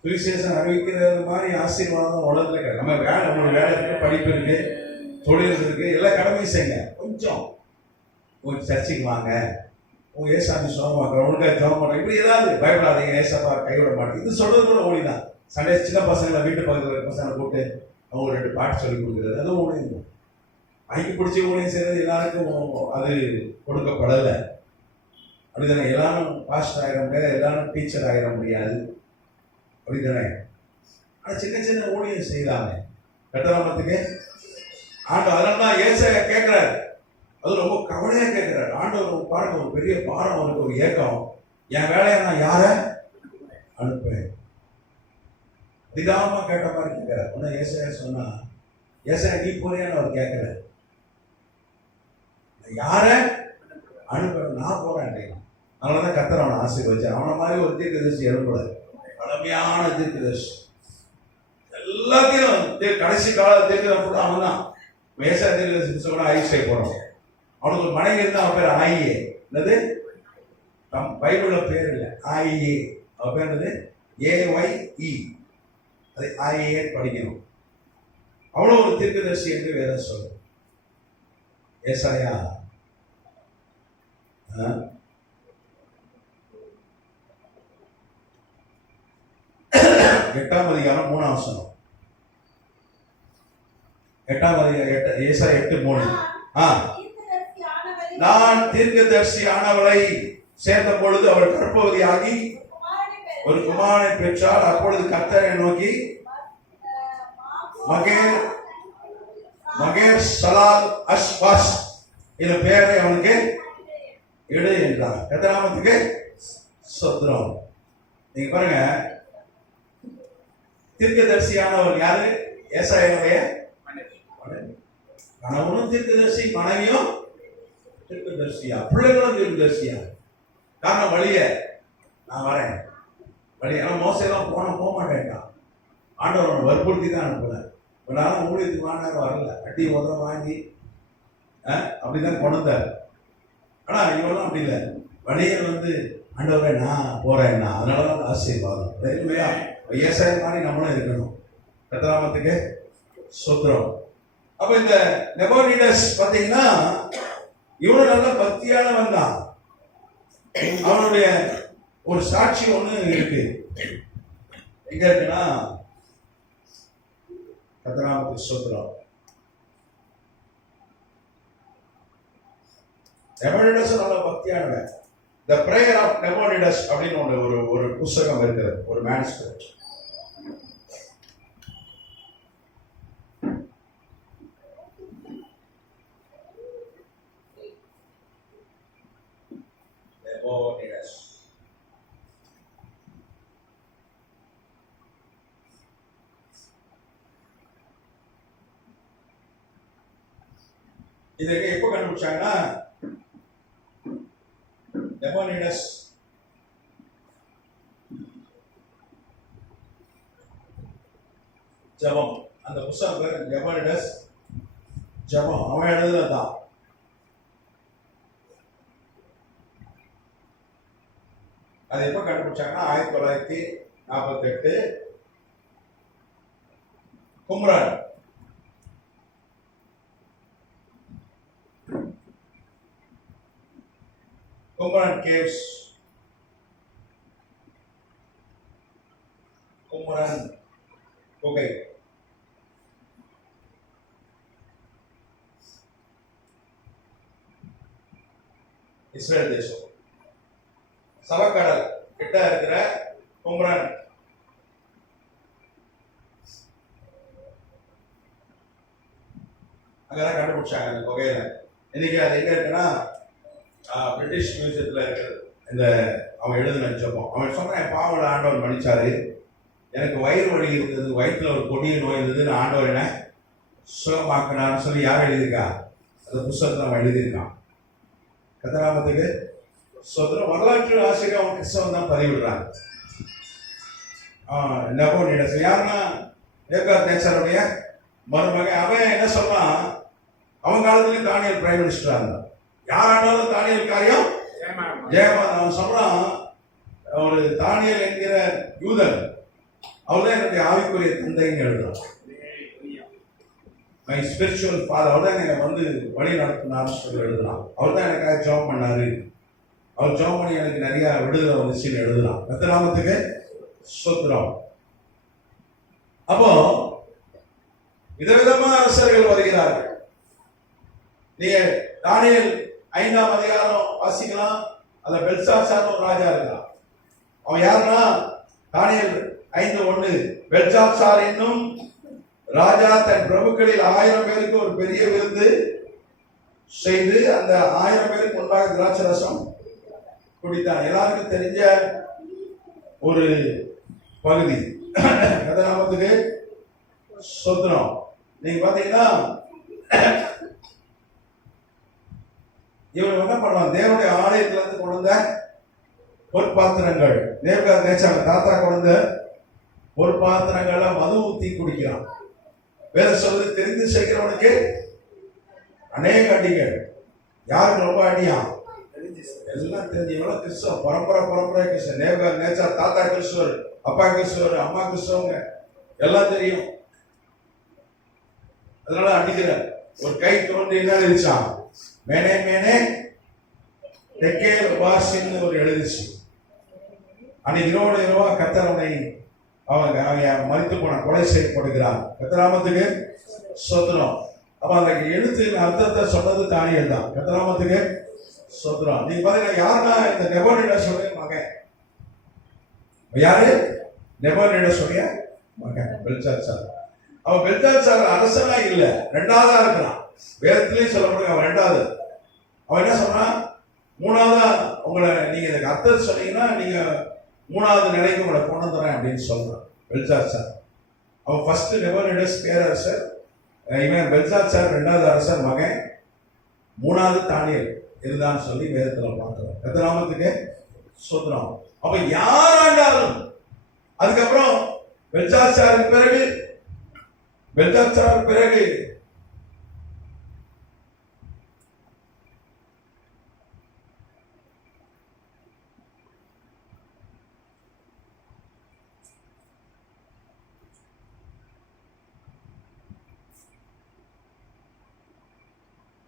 சுவிசேஷம் அறிவிக்கிறது மாதிரி ஆசீர்வாதம் உலகத்துல கிடையாது. நம்ம வேலை, நம்மளோட வேலை இருக்கு, படிப்பு இருக்கு, தொழில் இருக்கு, எல்லாம் கடமை செய்யுங்க. கொஞ்சம் உங்க சர்ச்சைக்கு வாங்க, உங்க ஏசாமி சுகமாக்குற, உனக்கு ஜெபம் பண்ற, இப்படி ஏதாவது பயப்படாதீங்க, ஏசப்பா கைவிட மாட்டேன். இது சொல்றது கூட ஒளிதான். சண்டே சின்ன பசங்களை வீட்டு பக்கத்தில் பசங்களை கூப்பிட்டு அவங்க 2 பாட்டு சொல்லி கொடுக்குறது, அதுவும் ஒளியும். ஐக்கு பிடிச்சி ஊழியம் செய்யறது எல்லாருக்கும் அது கொடுக்கப்படலை. அப்படிதானே? எல்லாரும் பாஸ்டர் ஆகிட முடியாது, எல்லாரும் டீச்சர் ஆகிட முடியாது. அப்படிதானே? ஆனா சின்ன சின்ன ஊழியம் செய்யலாமே கட்டணத்துக்கு ஆண்டு. அதனாலதான் ஏசாயா கேட்கிறாரு, அது ரொம்ப கவலையா கேட்கிறாரு. ஆண்டவர் பாருங்க, ஒரு பெரிய பாரம், அவருக்கு ஒரு ஏக்கம். என் வேலையை நான் யார அனுப்பேன்? அதிகமா கேட்ட மாதிரி கேட்கிறார். உடனே ஏசாயா சொன்னா, ஏசாயா நீ போறியான்னு அவர் கேட்கல, யார அனுப்ப? நான் போறேன். அதனாலதான் கர்த்தர் அவனை ஆசீர்வதிச்சார். அவனை மாதிரி ஒரு தீர்க்கதரிசி எழுப்பக்கூடாது. பழமையான தீர்க்கதரிசி, எல்லாத்தையும் கடைசி கால தீர்க்கதரிசி அவன் தான். ஏசாயா தீர்க்கதரிசி கூட ஐசை போறோம். அவனுக்கு ஒரு மனைவி இருந்தா, அவன் பேர் ஆயியே. என்னது? பைபிள்ல பேர் இல்லை, ஆயியே. அவன் பேர் என்னது? AYE. அதை ஆயியே படிக்கணும். அவ்வளவு ஒரு தீர்க்கதரிசி என்று வேதம் சொல்லும். ஏசாயா 8ஆம் அதிகாரம் 3ஆம் வசனம். 8ஆம் அதிகாரம் ஏசாயா 8:3. நான் தீர்க்கதரிசி ஆனவளை சேர்ந்த பொழுது அவள் கர்ப்பவதியாகி ஒரு குமாரனை பெற்றாள். அப்பொழுது கர்த்தரை நோக்கி மகேர் சலால் அஷ்பாஸ் என்ற பெயரை அவனுக்கு இடு என்றார். கர்த்தராமத்துக்கு ஸ்தோத்திரம். நீங்க பாருங்க, தீர்க்கதரிசியானவர் யாரு? ஏசாயாவுடைய கணவனும் தீர்க்கதரிசி, மனைவியும் தீர்க்கதரிசியா, பிள்ளைகளும் தீர்க்கதரிசியா. காரணம் வழிய நான் வரேன், வழி. ஆனால் மோசெல்லாம் போக மாட்டேன்ட்டான். ஆண்டவரை வற்புறுத்தி தான் அனுப்புனேன். ஒரு நாள் ஊழியத்துக்கு வாங்கினார், வரல, அடி உதவ வாங்கி அப்படிதான் கொண்டார். ஆனா இவெல்லாம் அப்படி இல்லை. வழியர் வந்து ஆண்டவரை நான் போறேன்னா, அதனாலதான் ஆசீர்வாதம். ஏசாய மாதிரி நம்மளும் இருக்கணும். கர்த்தராமத்துக்கு ஸ்தோத்திரம். அப்ப இந்த நெபோனிடஸ் பாத்தீங்கன்னா, இவனும் நல்ல பக்தியானவன் தான். அவனுடைய ஒரு சாட்சி ஒண்ணு இருக்கு. எங்க இருக்குன்னா, கர்த்தராமத்துக்கு ஸ்தோத்திரம். நெபோனிடஸ் நல்ல பக்தியானவன். த பிரேயர் ஆஃப் நெபோனிடஸ் அப்படின்னு ஒரு புஸ்தகம் இருக்கிறது, ஒரு மேனுஸ்கிரிப்ட். நெபோனிடஸ். இதுக்கு எப்போ கண்டுபிடிச்சாங்கன்னா, நெபோனிடஸ் ஜெபம், அந்த புஸ்தகம் பேர் நெபோனிடஸ் ஜெபம், அவன் எழுதுனதுதான். அது எப்போ கண்டுபிடிச்சாங்கன்னா 1948 கும்ரான் கேவ்ஸ், கும்ரான் குகை, இஸ்ரேல் தேசம், சவக்கடல் கிட்ட இருக்கிற கும்ரான். அங்கதான் கண்டுபிடிச்சாங்க அந்த குகையில. இன்னைக்கு அது எங்க இருக்குன்னா பிரிட்டிஷ் மியூசியத்துல இருக்கிறது. இந்த அவன் எழுதின ஜெபம். அவன் சொன்னான், என் பாவல ஆண்டவர் மன்னிச்சாரு, எனக்கு வயிறு வலி இருந்தது, வயிற்றுல ஒரு கொடிய நோய் இருந்ததுன்னு ஆண்டவர் என்ன சுகமாக்கினான்னு சொல்லி யார் எழுதியிருக்கா? அந்த புஸ்தகத்தில் அவன் எழுதியிருக்கான். கத்தராமத்துக்கு சொந்தம். வரலாற்று ஆசிரியர் அவன் கிறிஸ்தவன் தான் பதிவிடுறான். நெபோனிடஸ் யாருன்னா நேபுகாத்நேச்சாருடைய மருமகன். அவன் என்ன சொல்றான், அவன் காலத்துலயும் தானியேல் பிரைம் மினிஸ்டரா இருந்தான். யாரானாலும் தானியேல் காரியம் ஜெயமான். அவன் சொல்றான், ஒரு தானியேல் என்கிற யூதன், அவர்தான் என்னுடைய ஆவிக்குரிய தந்தைன்னு எழுதுறான். மை ஸ்பிரிச்சுவல் ஃபாதர், அவர் தான் எனக்கு வந்து வழி நடத்தினார்னு சொல்லி எழுதுறான். அவர் தான் எனக்காக ஜெபம் பண்ணாரு, அவர் ஜெபம் பண்ணி எனக்கு நிறைய விடுதலை வந்துச்சுன்னு எழுதுறான். கர்த்தநாமத்துக்கு ஸ்தோத்திரம். அப்போ விதவிதமான அரசர்கள் வருகிறார்கள். நீங்க தானியேல் 5ஆம் அதிகாரம் வாசிக்கலாம். அதுல பெல்சாத்சார் ஒரு ராஜா இருக்கிறான். அவன் யாருன்னா, தானியேல் 5:1, பெல்சாத்சார் என்னும் ராஜா தன் பிரபுக்களில் 1000 பேருக்கு ஒரு பெரிய விருந்து செய்து அந்த 1000 பேருக்கு முன்பாக திராட்சை ரசம் குடித்தான். எல்லாருக்கும் தெரிஞ்ச ஒரு பகுதி. கர்த்தநாமத்துக்கு ஸ்தோத்திரம். நீங்க பாத்தீங்கன்னா இவர் என்ன பண்ணுவான், தேவனுடைய ஆலயத்துல இருந்து கொண்டு வந்த பொற்பாத்திரங்கள், நேபுகாத்நேச்சார் தாத்தா கொண்டு வந்த பொற்பாத்திரங்கள்ல மது ஊத்தி குடிக்கிறான். வேற சொல்றது, தெரிந்து செய்கிறவனுக்கு அநேக அடிகள். யாருக்கு ரொம்ப அடியா? எல்லாம் தெரிஞ்சு. எவ்வளவு கிறிஸ்தவ பரம்பரை கிறிஸ்தவ. நேபுகாத்நேச்சார் தாத்தா கிறிஸ்தவர், அப்பா கிறிஸ்தவர், அம்மா கிறிஸ்தவங்க, எல்லாம் தெரியும். அதனால அடிக்கிற ஒரு கை தோன்றி என்ன எழுதிச்சான், மேனே மேனே தெக்கேல் வாசின்னு ஒரு எழுதிச்சு. அன்னைக்கு இரவா கர்த்தரவனை அவன் மறித்து போன, கொலை செய்யப்படுகிறான். கர்த்தநாமத்துக்கு ஸ்தோத்திரம். அப்ப அந்த எழுத்தின் அர்த்தத்தை சொன்னது தானியேல் தான். கர்த்தநாமத்துக்கு ஸ்தோத்திரம். நீங்க பாத்தீங்கன்னா யாருன்னா இந்த நெபோனிடஸ் மகன். யாரு? நெபோனிடஸ் மகன் பெல்சாத்சார். அவன் பெல்சாத்சார் அரசனா இல்ல, ரெண்டாவதா இருக்கிறான். வேதத்திலேயே சொல்லப்படுங்க அவன் ரெண்டாவது. அவன் என்ன சொன்னான், மூணாவதா உங்களை நீங்க இதுக்கு அர்த்தம் சொன்னீங்கன்னா நீங்க 3வது நிலைக்கு உங்களை கொண்டு வந்துறேன் அப்படின்னு சொல்றான் பெல்சாத்சார். அவன் ஃபர்ஸ்ட் நெபோனிடஸ் பேரரசர், இவன் பெல்சாத்சார் 2வது அரசர் மகன், 3வது தானியேல் இருந்தான்னு சொல்லி வேதத்துல பார்க்கிறோம். கர்த்தநாமத்துக்கு ஸ்தோத்திரம். அப்ப யார் ஆண்டாலும் அதுக்கப்புறம் பெல்சாத்சாருக்கு பிறகு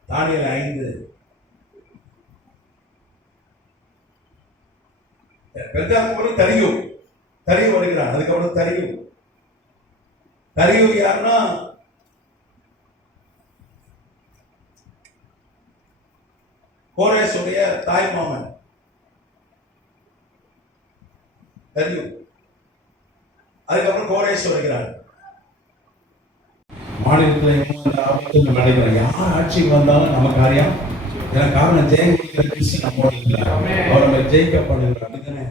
தானியேல் 5 பெல்சாத்சார் தரியு வருகிறான். அதுக்கப்புறம் தரியு யாருன்னா கோரேசுடைய தாய் மாமன். தெரியும். அதுக்கப்புறம் கோரேஸ் வருகிறார். மாநிலத்தில் இந்த ஆபத்தில் நடைபெறும் யார் ஆட்சிக்கு வந்தாலும் நம்ம காரியம் எனக்கு காரணம் ஜெயம் கொடுக்கிற கிறிஸ்து நம்மோடு இருக்கிறார். அவர் நம்ம ஜெயிக்க பண்ணுகிறார். அப்படித்தானே?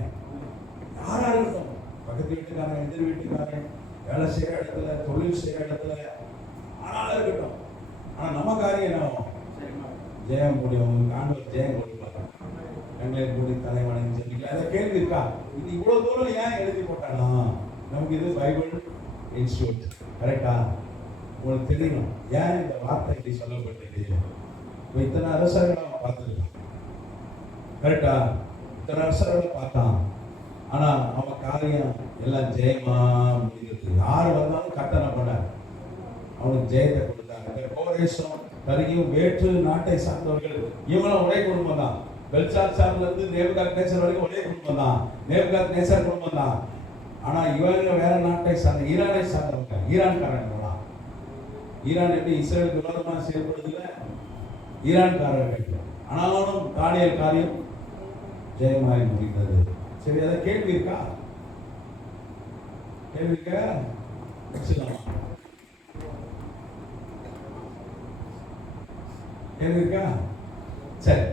யாரா இருக்கட்டும், பக்கத்து வீட்டுக்காரன், எதிர் வீட்டுக்காரன், வேலை செய்யற இடத்துல, தொழில் செய்யற இடத்துல ஆனாலும் இருக்கட்டும். ஆனா நம்ம காரியம் என்ன ஆகும்? ஜெயம் முடியும். ஆண்டவர் ஜெயம் கொடுப்பார். எங்களை கூடி தலைவணங்கி சொல்லிக்கலாம். அதை கேள்வி இருக்கா? இது இவ்வளவு தூரம் ஏன் எழுதி போட்டானா? நமக்கு இது பைபிள் இன்ஸ்டியூட் கரெக்டா? உங்களுக்கு தெரியணும் ஏன் இந்த வார்த்தை இப்படி சொல்லப்பட்டது. இப்போ இத்தனை அரசர்களை அவன் பார்த்துருக்கான் கரெக்டா? இத்தனை அரசர்களை பார்த்தான். ஆனா அவன் காரியம் எல்லாம் ஜெயமா முடிகிறது. யார் வந்தாலும் கட்டணை பண்ணார், அவனுக்கு ஜெயத்தை கொடுத்தாங்க. கோரேசும் கருகியும் வேற்று நாட்டை சார்ந்தவர்கள் இவனும் ஒரே குடும்பம் தான். பெல்சாத்சார்ல இருந்து நேபுகாத்நேசர் வரைக்கும் ஒரே குடும்பம் தான். நேபுகாத்நேசர் குடும்பம் தான். ஆனா இவங்க வேற நாட்டை சார்ந்த ஈரானை சார்ந்தவங்க, ஈரான்காரங்க. ஈரான் எப்படி இஸ்ரேலுக்கு விரோதமாக செயல்படுதில்ல, ஈரான்காரர்கள். ஆனாலும் தானியேல் காரியம் ஜெயமாய் முடிந்தது. சரி, அதை கேள்வி இருக்கா? கேள்வி இருக்கா? கேள்வி இருக்கா? சரி.